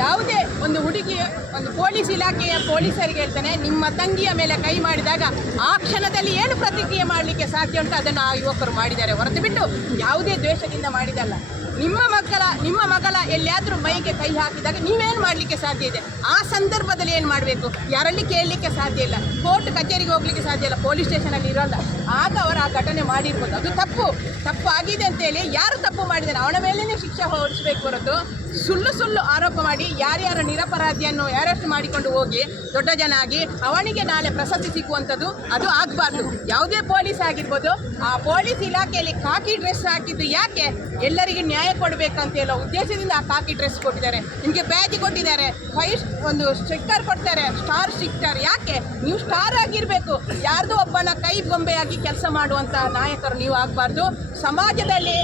E: ಯಾವುದೇ ಒಂದು ಹುಡುಗಿ, ಒಂದು ಪೊಲೀಸ್ ಇಲಾಖೆಯ ಪೊಲೀಸರಿಗೆ ಹೇಳ್ತಾನೆ, ನಿಮ್ಮ ತಂಗಿಯ ಮೇಲೆ ಕೈ ಮಾಡಿದಾಗ ಆ ಕ್ಷಣದಲ್ಲಿ ಏನು ಪ್ರತಿಕ್ರಿಯೆ ಮಾಡಲಿಕ್ಕೆ ಸಾಧ್ಯ ಉಂಟು, ಅದನ್ನು ಆ ಯುವಕರು ಮಾಡಿದ್ದಾರೆ ಹೊರತು ಬಿಟ್ಟು ಯಾವುದೇ ದ್ವೇಷದಿಂದ ಮಾಡಿದಲ್ಲ ನಿಮ್ಮ ಮಕ್ಕಳ, ನಿಮ್ಮ ಮಗಳ ಎಲ್ಲಿಯಾದರೂ ಮೈಗೆ ಕೈ ಹಾಕಿದಾಗ ನೀವೇನು ಮಾಡಲಿಕ್ಕೆ ಸಾಧ್ಯ ಇದೆ? ಆ ಸಂದರ್ಭದಲ್ಲಿ ಏನು ಮಾಡಬೇಕು? ಯಾರಲ್ಲಿ ಕೇಳಲಿಕ್ಕೆ ಸಾಧ್ಯ ಇಲ್ಲ. ಕೋರ್ಟ್ ಕಚೇರಿಗೆ ಹೋಗ್ಲಿಕ್ಕೆ ಸಾಧ್ಯ ಇಲ್ಲ. ಪೊಲೀಸ್ ಸ್ಟೇಷನಲ್ಲಿ ಇರೋಲ್ಲ. ಆಗ ಅವರು ಆ ಘಟನೆ ಮಾಡಿರ್ಬೋದು. ಅದು ತಪ್ಪು. ತಪ್ಪು ಆಗಿದೆ ಅಂತೇಳಿ ಯಾರು ತಪ್ಪು ಮಾಡಿದ್ದಾರೆ? ಅವನ ಮೇಲೇ ಶಿಕ್ಷೆ ಹೊರಿಸಬೇಕು ಹೊರತು ಸುಳ್ಳು ಸುಳ್ಳು ಆರೋಪ ಮಾಡಿ ಯಾರ್ಯಾರ ನಿರಪರಾಧಿಯನ್ನು ಅರೆಸ್ಟ್ ಮಾಡಿಕೊಂಡು ಹೋಗಿ ದೊಡ್ಡ ಜನ ಆಗಿ ಅವನಿಗೆ ನಾಳೆ ಪ್ರಶಸ್ತಿ ಸಿಕ್ಕುವಂಥದ್ದು ಅದು ಆಗಬಾರ್ದು. ಯಾವುದೇ ಪೊಲೀಸ್ ಆಗಿರ್ಬೋದು, ಆ ಪೊಲೀಸ್ ಇಲಾಖೆಯಲ್ಲಿ ಕಾಕಿ ಡ್ರೆಸ್ ಹಾಕಿದ್ದು ಯಾಕೆ ಎಲ್ಲರಿಗೆ ನ್ಯಾಯ ಕೊಡಬೇಕಂತ ಹೇಳೋ ಉದ್ದೇಶದಿಂದ ಆ ಕಾಕಿ ಡ್ರೆಸ್ ಕೊಟ್ಟಿದ್ದಾರೆ. ನಿಮಗೆ ಬ್ಯಾಜ್ ಕೊಟ್ಟಿದ್ದಾರೆ. ಫೈವ್ ಒಂದು ಸ್ಟಿಕ್ಕರ್ ಕೊಡ್ತಾರೆ. ಸ್ಟಾರ್ ಸ್ಟಿಕ್ಕರ್ ಯಾಕೆ? ನೀವು ಸ್ಟಾರ್ ಆಗಿರಬೇಕು. ಯಾರ್ದು ಒಬ್ಬನ ಕೈ ಗೊಂಬೆಯಾಗಿ ಕೆಲಸ ಮಾಡುವಂಥ ನಾಯಕರು ನೀವು ಆಗಬಾರ್ದು. ಸಮಾಜದಲ್ಲಿ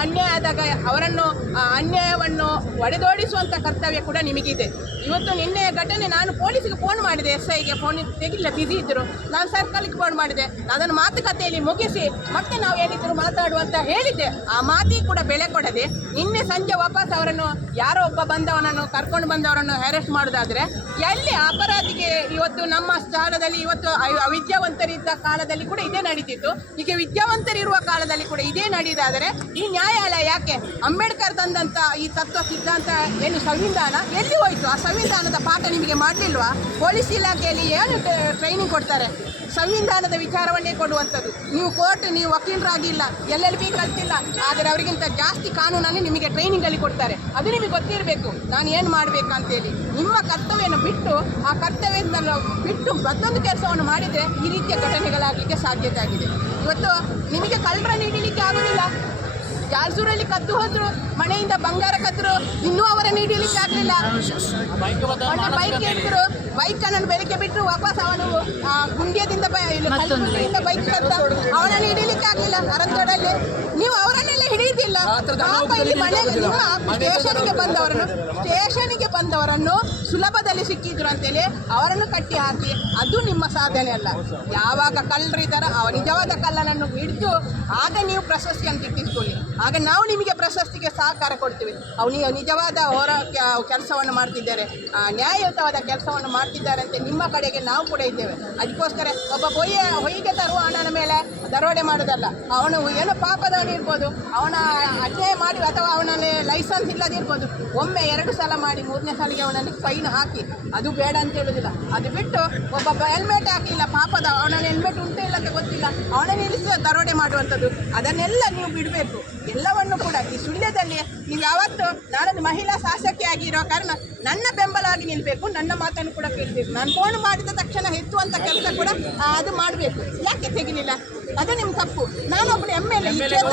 E: ಅನ್ಯಾಯ ಆದಾಗ ಅವರನ್ನು ಅನ್ಯಾಯವನ್ನು ಒಡೆದೋಡಿಸುವಂಥ ಕರ್ತವ್ಯ ಕೂಡ ನಿಮಗಿದೆ. ಇವತ್ತು ನಿನ್ನೆಯ ಘಟನೆ ನಾನು ಪೊಲೀಸಿಗೆ ಫೋನ್ ಮಾಡಿದೆ, ಎಸ್ ಐಗೆ ಫೋನ್ ತೆಗಿಲ್ಲ ಬಿಸಿ ಇದ್ದರು ನಾನು ಸರ್ಕಲ್ಗೆ ಫೋನ್ ಮಾಡಿದೆ. ಅದನ್ನು ಮಾತುಕತೆಯಲ್ಲಿ ಮುಗಿಸಿ ಮತ್ತೆ ನಾವು ಏನಿದ್ರು ಮಾತಾಡುವಂತ ಹೇಳಿದ್ದೆ. ಆ ಮಾತಿಗೆ ಕೂಡ ಬೆಲೆ ಕೊಡದೆ ನಿನ್ನೆ ಸಂಜೆ ವಾಪಸ್ ಅವರನ್ನು, ಯಾರೋ ಒಬ್ಬ ಬಂದವನನ್ನು ಕರ್ಕೊಂಡು ಬಂದವರನ್ನು ಅರೆಸ್ಟ್ ಮಾಡೋದಾದರೆ, ಎಲ್ಲಿ ಅಪರಾಧಿಗೆ ಇವತ್ತು ನಮ್ಮ ಸ್ಥಾನದಲ್ಲಿ ಇವತ್ತು ಅವಿ- ಅವಿದ್ಯಾವಂತರಿದ್ದ ಕಾಲದಲ್ಲಿ ಕೂಡ ಇದೇ ನಡೀತಿತ್ತು. ಈಗ ವಿದ್ಯಾವಂತರಿರುವ ಕಾಲದಲ್ಲಿ ಕೂಡ ಇದೇ ನಡೆಯದಾದರೆ ಈ ನ್ಯಾಯಾಲಯ ಯಾಕೆ? ಅಂಬೇಡ್ಕರ್ ತಂದಂತ ಈ ತತ್ವ ಸಿದ್ಧಾಂತ ಏನು ಸಂವಿಧಾನ? ಎಲ್ಲಿ ಹೋಯ್ತು? ಆ ಸಂವಿಧಾನದ ಪಾಠ ನಿಮಗೆ ಮಾಡಲಿಲ್ವಾ? ಪೊಲೀಸ್ ಇಲಾಖೆಯಲ್ಲಿ ಏನು ಟ್ರೈನಿಂಗ್ ಕೊಡ್ತಾರೆ? ಸಂವಿಧಾನದ ವಿಚಾರವನ್ನೇ ಕೊಡುವಂಥದ್ದು. ನೀವು ಕೋರ್ಟ್, ನೀವು ವಕೀಲರಾಗಿಲ್ಲ, ಎಲ್ ಎಲ್ ಕಲ್ತಿಲ್ಲ, ಆದರೆ ಅವರಿಗಿಂತ ಜಾಸ್ತಿ ಕಾನೂನನ್ನು ನಿಮಗೆ ಟ್ರೈನಿಂಗಲ್ಲಿ ಕೊಡ್ತಾರೆ. ಅದು ನಿಮಗೆ ಗೊತ್ತಿರಬೇಕು. ನಾನು ಏನು ಮಾಡಬೇಕು ಅಂತೇಳಿ ನಿಮ್ಮ ಕರ್ತವ್ಯವನ್ನು ಬಿಟ್ಟು, ಆ ಕರ್ತವ್ಯದಿಂದ ಬಿಟ್ಟು ಮತ್ತೊಂದು ಕೆಲಸವನ್ನು ಮಾಡಿದರೆ ಈ ರೀತಿಯ ಘಟನೆಗಳಾಗಲಿಕ್ಕೆ ಸಾಧ್ಯತೆ ಆಗಿದೆ. ಇವತ್ತು ನಿಮಗೆ ಕಳ್ಳರ ನೀಡಲಿಕ್ಕೆ ಆಗೋದಿಲ್ಲ. ಜಾಲ್ಸೂರಲ್ಲಿ ಕದ್ದು ಹೋದ್ರು ಮನೆಯಿಂದ ಬಂಗಾರ ಕದ್ರು ಇನ್ನೂ ಅವರನ್ನು ಹಿಡಿಯಲಿಕ್ಕೆ ಆಗಲಿಲ್ಲ ಬೈಕ್ ಹಿಡಿದ್ರು ಬೈಕ್ ಅನ್ನು ಬೆಳಿಗ್ಗೆ ಬಿಟ್ಟರು ವಾಪಸ್ ಅವನು ಗುಂಡಿಯದಿಂದ ಬೈಕ್ ಕದ್ದ ಅವನನ್ನು ಹಿಡಿಯಲಿಕ್ಕೆ ಆಗಲಿಲ್ಲ. ಅರಂತೋಡಲ್ಲಿ ನೀವು ಅವರನ್ನೆಲ್ಲ ಹಿಡಿಯುದಿಲ್ಲ ಪಾಪ ಇಲ್ಲಿ ಮನೆಗೆ ನಿಮ್ಮ ಸ್ಟೇಷನ್ಗೆ ಬಂದವರನ್ನು ಸ್ಟೇಷನ್ಗೆ ಬಂದವರನ್ನು ಸುಲಭದಲ್ಲಿ ಸಿಕ್ಕಿದ್ರು ಅಂತೇಳಿ ಅವರನ್ನು ಕಟ್ಟಿ ಹಾಕಿ, ಅದು ನಿಮ್ಮ ಸಾಧನೆ ಅಲ್ಲ. ಯಾವಾಗ ಕಳ್ಳರಿದ್ದಾರ ಅವ ನಿಜವಾದ ಕಲ್ಲನನ್ನು ಹಿಡಿದು ಆಗ ನೀವು ಪ್ರಶಸ್ತಿಯನ್ನು ಇಟ್ಟಿಸ್ಕೊಳ್ಳಿ. ಆಗ ನಾವು ನಿಮಗೆ ಪ್ರಶಸ್ತಿಗೆ ಸಹಕಾರ ಕೊಡ್ತೀವಿ. ಅವು ನಿಜವಾದ ಹೋರ ಕೆಲಸವನ್ನು ಮಾಡ್ತಿದ್ದಾರೆ. ನ್ಯಾಯಯುತವಾದ ಕೆಲಸವನ್ನು ಮಾಡ್ತಿದ್ದಾರೆ ಅಂತ ನಿಮ್ಮ ಕಡೆಗೆ ನಾವು ಕೂಡ ಇದ್ದೇವೆ. ಅದಕ್ಕೋಸ್ಕರ ಒಬ್ಬ ಹೊಯ್ಯ ಹೊಯ್ಗೆ ತರುವ ಹಣನ ಮೇಲೆ ದರೋಡೆ ಮಾಡೋದಲ್ಲ. ಅವನು ಏನೋ ಪಾಪದವನು ಇರ್ಬೋದು, ಅವನ ಅನ್ಯಾಯ ಮಾಡಿ ಅಥವಾ ಅವನಲ್ಲಿ ಲೈಸೆನ್ಸ್ ಇಲ್ಲದಿರ್ಬೋದು, ಒಮ್ಮೆ ಎರಡು ಸಲ ಮಾಡಿ ಮೂರನೇ ಸಲಿಗೆ ಅವನನ್ನು ಫೈನ್ ಹಾಕಿ. ಅದು ಬೇಡ ಅಂತ ಹೇಳೋದಿಲ್ಲ. ಅದು ಬಿಟ್ಟು ಒಬ್ಬ ಹೆಲ್ಮೆಟ್ ಹಾಕಿಲ್ಲ ಪಾಪದ ಅವನ ಹೆಲ್ಮೆಟ್ ಉಂಟು ಇಲ್ಲ ಅಂತ ಗೊತ್ತಿಲ್ಲ. ಅವನ ನಿಲ್ಲಿಸುವ ದರೋಡೆ ಮಾಡುವಂಥದ್ದು. ಅದನ್ನೆಲ್ಲ ನೀವು ಬಿಡಬೇಕು. ಎಲ್ಲವನ್ನು ಕೂಡ ಈ ಸುಳ್ಯದಲ್ಲಿ ನೀವು ಯಾವತ್ತು ನಾನೊಂದು ಮಹಿಳಾ ಶಾಸಕಿ ಆಗಿರೋ ಕಾರಣ ನನ್ನ ಬೆಂಬಲವಾಗಿ ನಿಲ್ಲಬೇಕು ನನ್ನ ಮಾತನ್ನು ಕೂಡ ಕೇಳಬೇಕು. ನಾನು ಫೋನ್ ಮಾಡಿದ ತಕ್ಷಣ ಹೆತ್ತುವಂಥ ಕೆಲಸ ಕೂಡ ಅದು ಮಾಡಬೇಕು. ಯಾಕೆ ತೆಗಿಲಿಲ್ಲ? ಅದು ನಿಮ್ಮ ತಪ್ಪು. ನಾನೊಬ್ಬಳು ಎಂ ಎಲ್ ಎ ಎಂ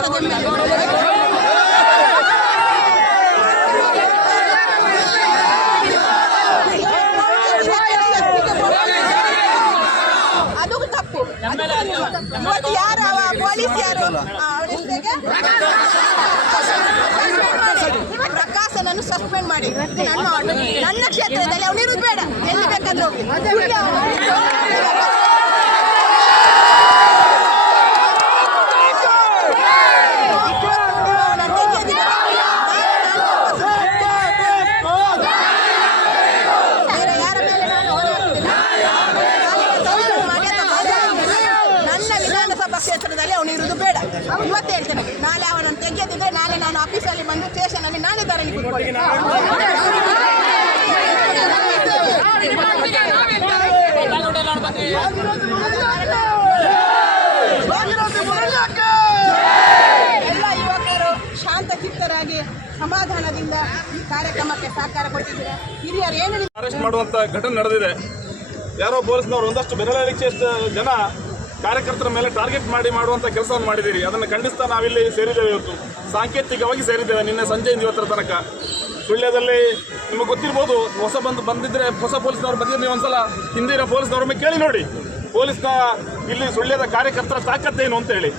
E: ಅದು ತಪ್ಪು ಇವತ್ತು ಯಾರು ಅವ ಪೊಲೀಸ್ ಯಾರು? ಪ್ರಕಾಶನನ್ನು ಸಸ್ಪೆಂಡ್ ಮಾಡಿ. ನನ್ನ ಆರ್ಡರ್ ನನ್ನ ಕ್ಷೇತ್ರದಲ್ಲಿ ಅವನಿರುವುದು ಬೇಡ. ಎಲ್ಲಿ ಬೇಕಾದ್ರೂ. ಸುಳ್ಯ ಅವನು. ನನ್ನ ತೆಗೆಯೋದಿಲ್ಲ. ಬೇರೆ ಯಾರ ಮೇಲೆ ನಾನು ಹೋರಾಡುವುದಿಲ್ಲ. ನಾನು ಮಾಡಿ ಅಂತ ಮಾತಾಡುವುದಿಲ್ಲ. ನನ್ನ ವಿಧಾನಸಭಾ ಕ್ಷೇತ್ರದಲ್ಲಿ ಅವನು ಇರುವುದು ಬೇಡ ಇವತ್ತು ಹೇಳ್ತೇನೆ ನಾಳೆ ಅವನನ್ನು ತೆಗೆಯದಿದ್ರೆ ನಾಳೆ ನಾನು ಆಫೀಸಲ್ಲಿ ಬಂದು ಸ್ಟೇಷನಲ್ಲಿ ನಾನೇ ದಾರಲ್ಲಿ ಎಲ್ಲ ಯುವಕರು ಶಾಂತ ಚಿತ್ತರಾಗಿ ಸಮಾಧಾನದಿಂದ ಈ ಕಾರ್ಯಕ್ರಮಕ್ಕೆ ಸಹಕಾರ ಕೊಟ್ಟಿದ್ದಾರೆ ಹಿರಿಯರು ಏನು
F: ಮಾಡುವಂತ ಘಟನೆ ನಡೆದಿದೆ. ಯಾರೋ ಪೊಲೀಸ್ನವರು ಒಂದಷ್ಟು ಬೆರಳಿಕೆಯಷ್ಟು ಜನ ಕಾರ್ಯಕರ್ತರ ಮೇಲೆ ಟಾರ್ಗೆಟ್ ಮಾಡಿ ಮಾಡುವಂತ ಕೆಲಸವನ್ನು ಮಾಡಿದ್ದೀರಿ. ಅದನ್ನು ಖಂಡಿಸ್ತಾ ನಾವಿಲ್ಲಿ ಸೇರಿದ್ದೇವೆ ಇವತ್ತು. ಸಾಂಕೇತಿಕವಾಗಿ ಸೇರಿದ್ದೇವೆ ನಿನ್ನೆ ಸಂಜೆಯಿಂದ ಇವತ್ತರ ತನಕ. ಸುಳ್ಯದಲ್ಲಿ ನಿಮಗೆ ಗೊತ್ತಿರ್ಬೋದು, ಹೊಸ ಬಂದು ಬಂದಿದ್ರೆ ಹೊಸ ಪೊಲೀಸ್ನವರು ಬಂದಿದ್ರೆ ನೀವು ಒಂದ್ಸಲ ಪೊಲೀಸ್ನವ್ರ ಮೇಲೆ ಕೇಳಿ ನೋಡಿ. ಪೊಲೀಸ್ನ ಇಲ್ಲಿ ಸುಳ್ಯದ ಕಾರ್ಯಕರ್ತರ ತಾಕತ್ತೇನು ಅಂತೇಳಿ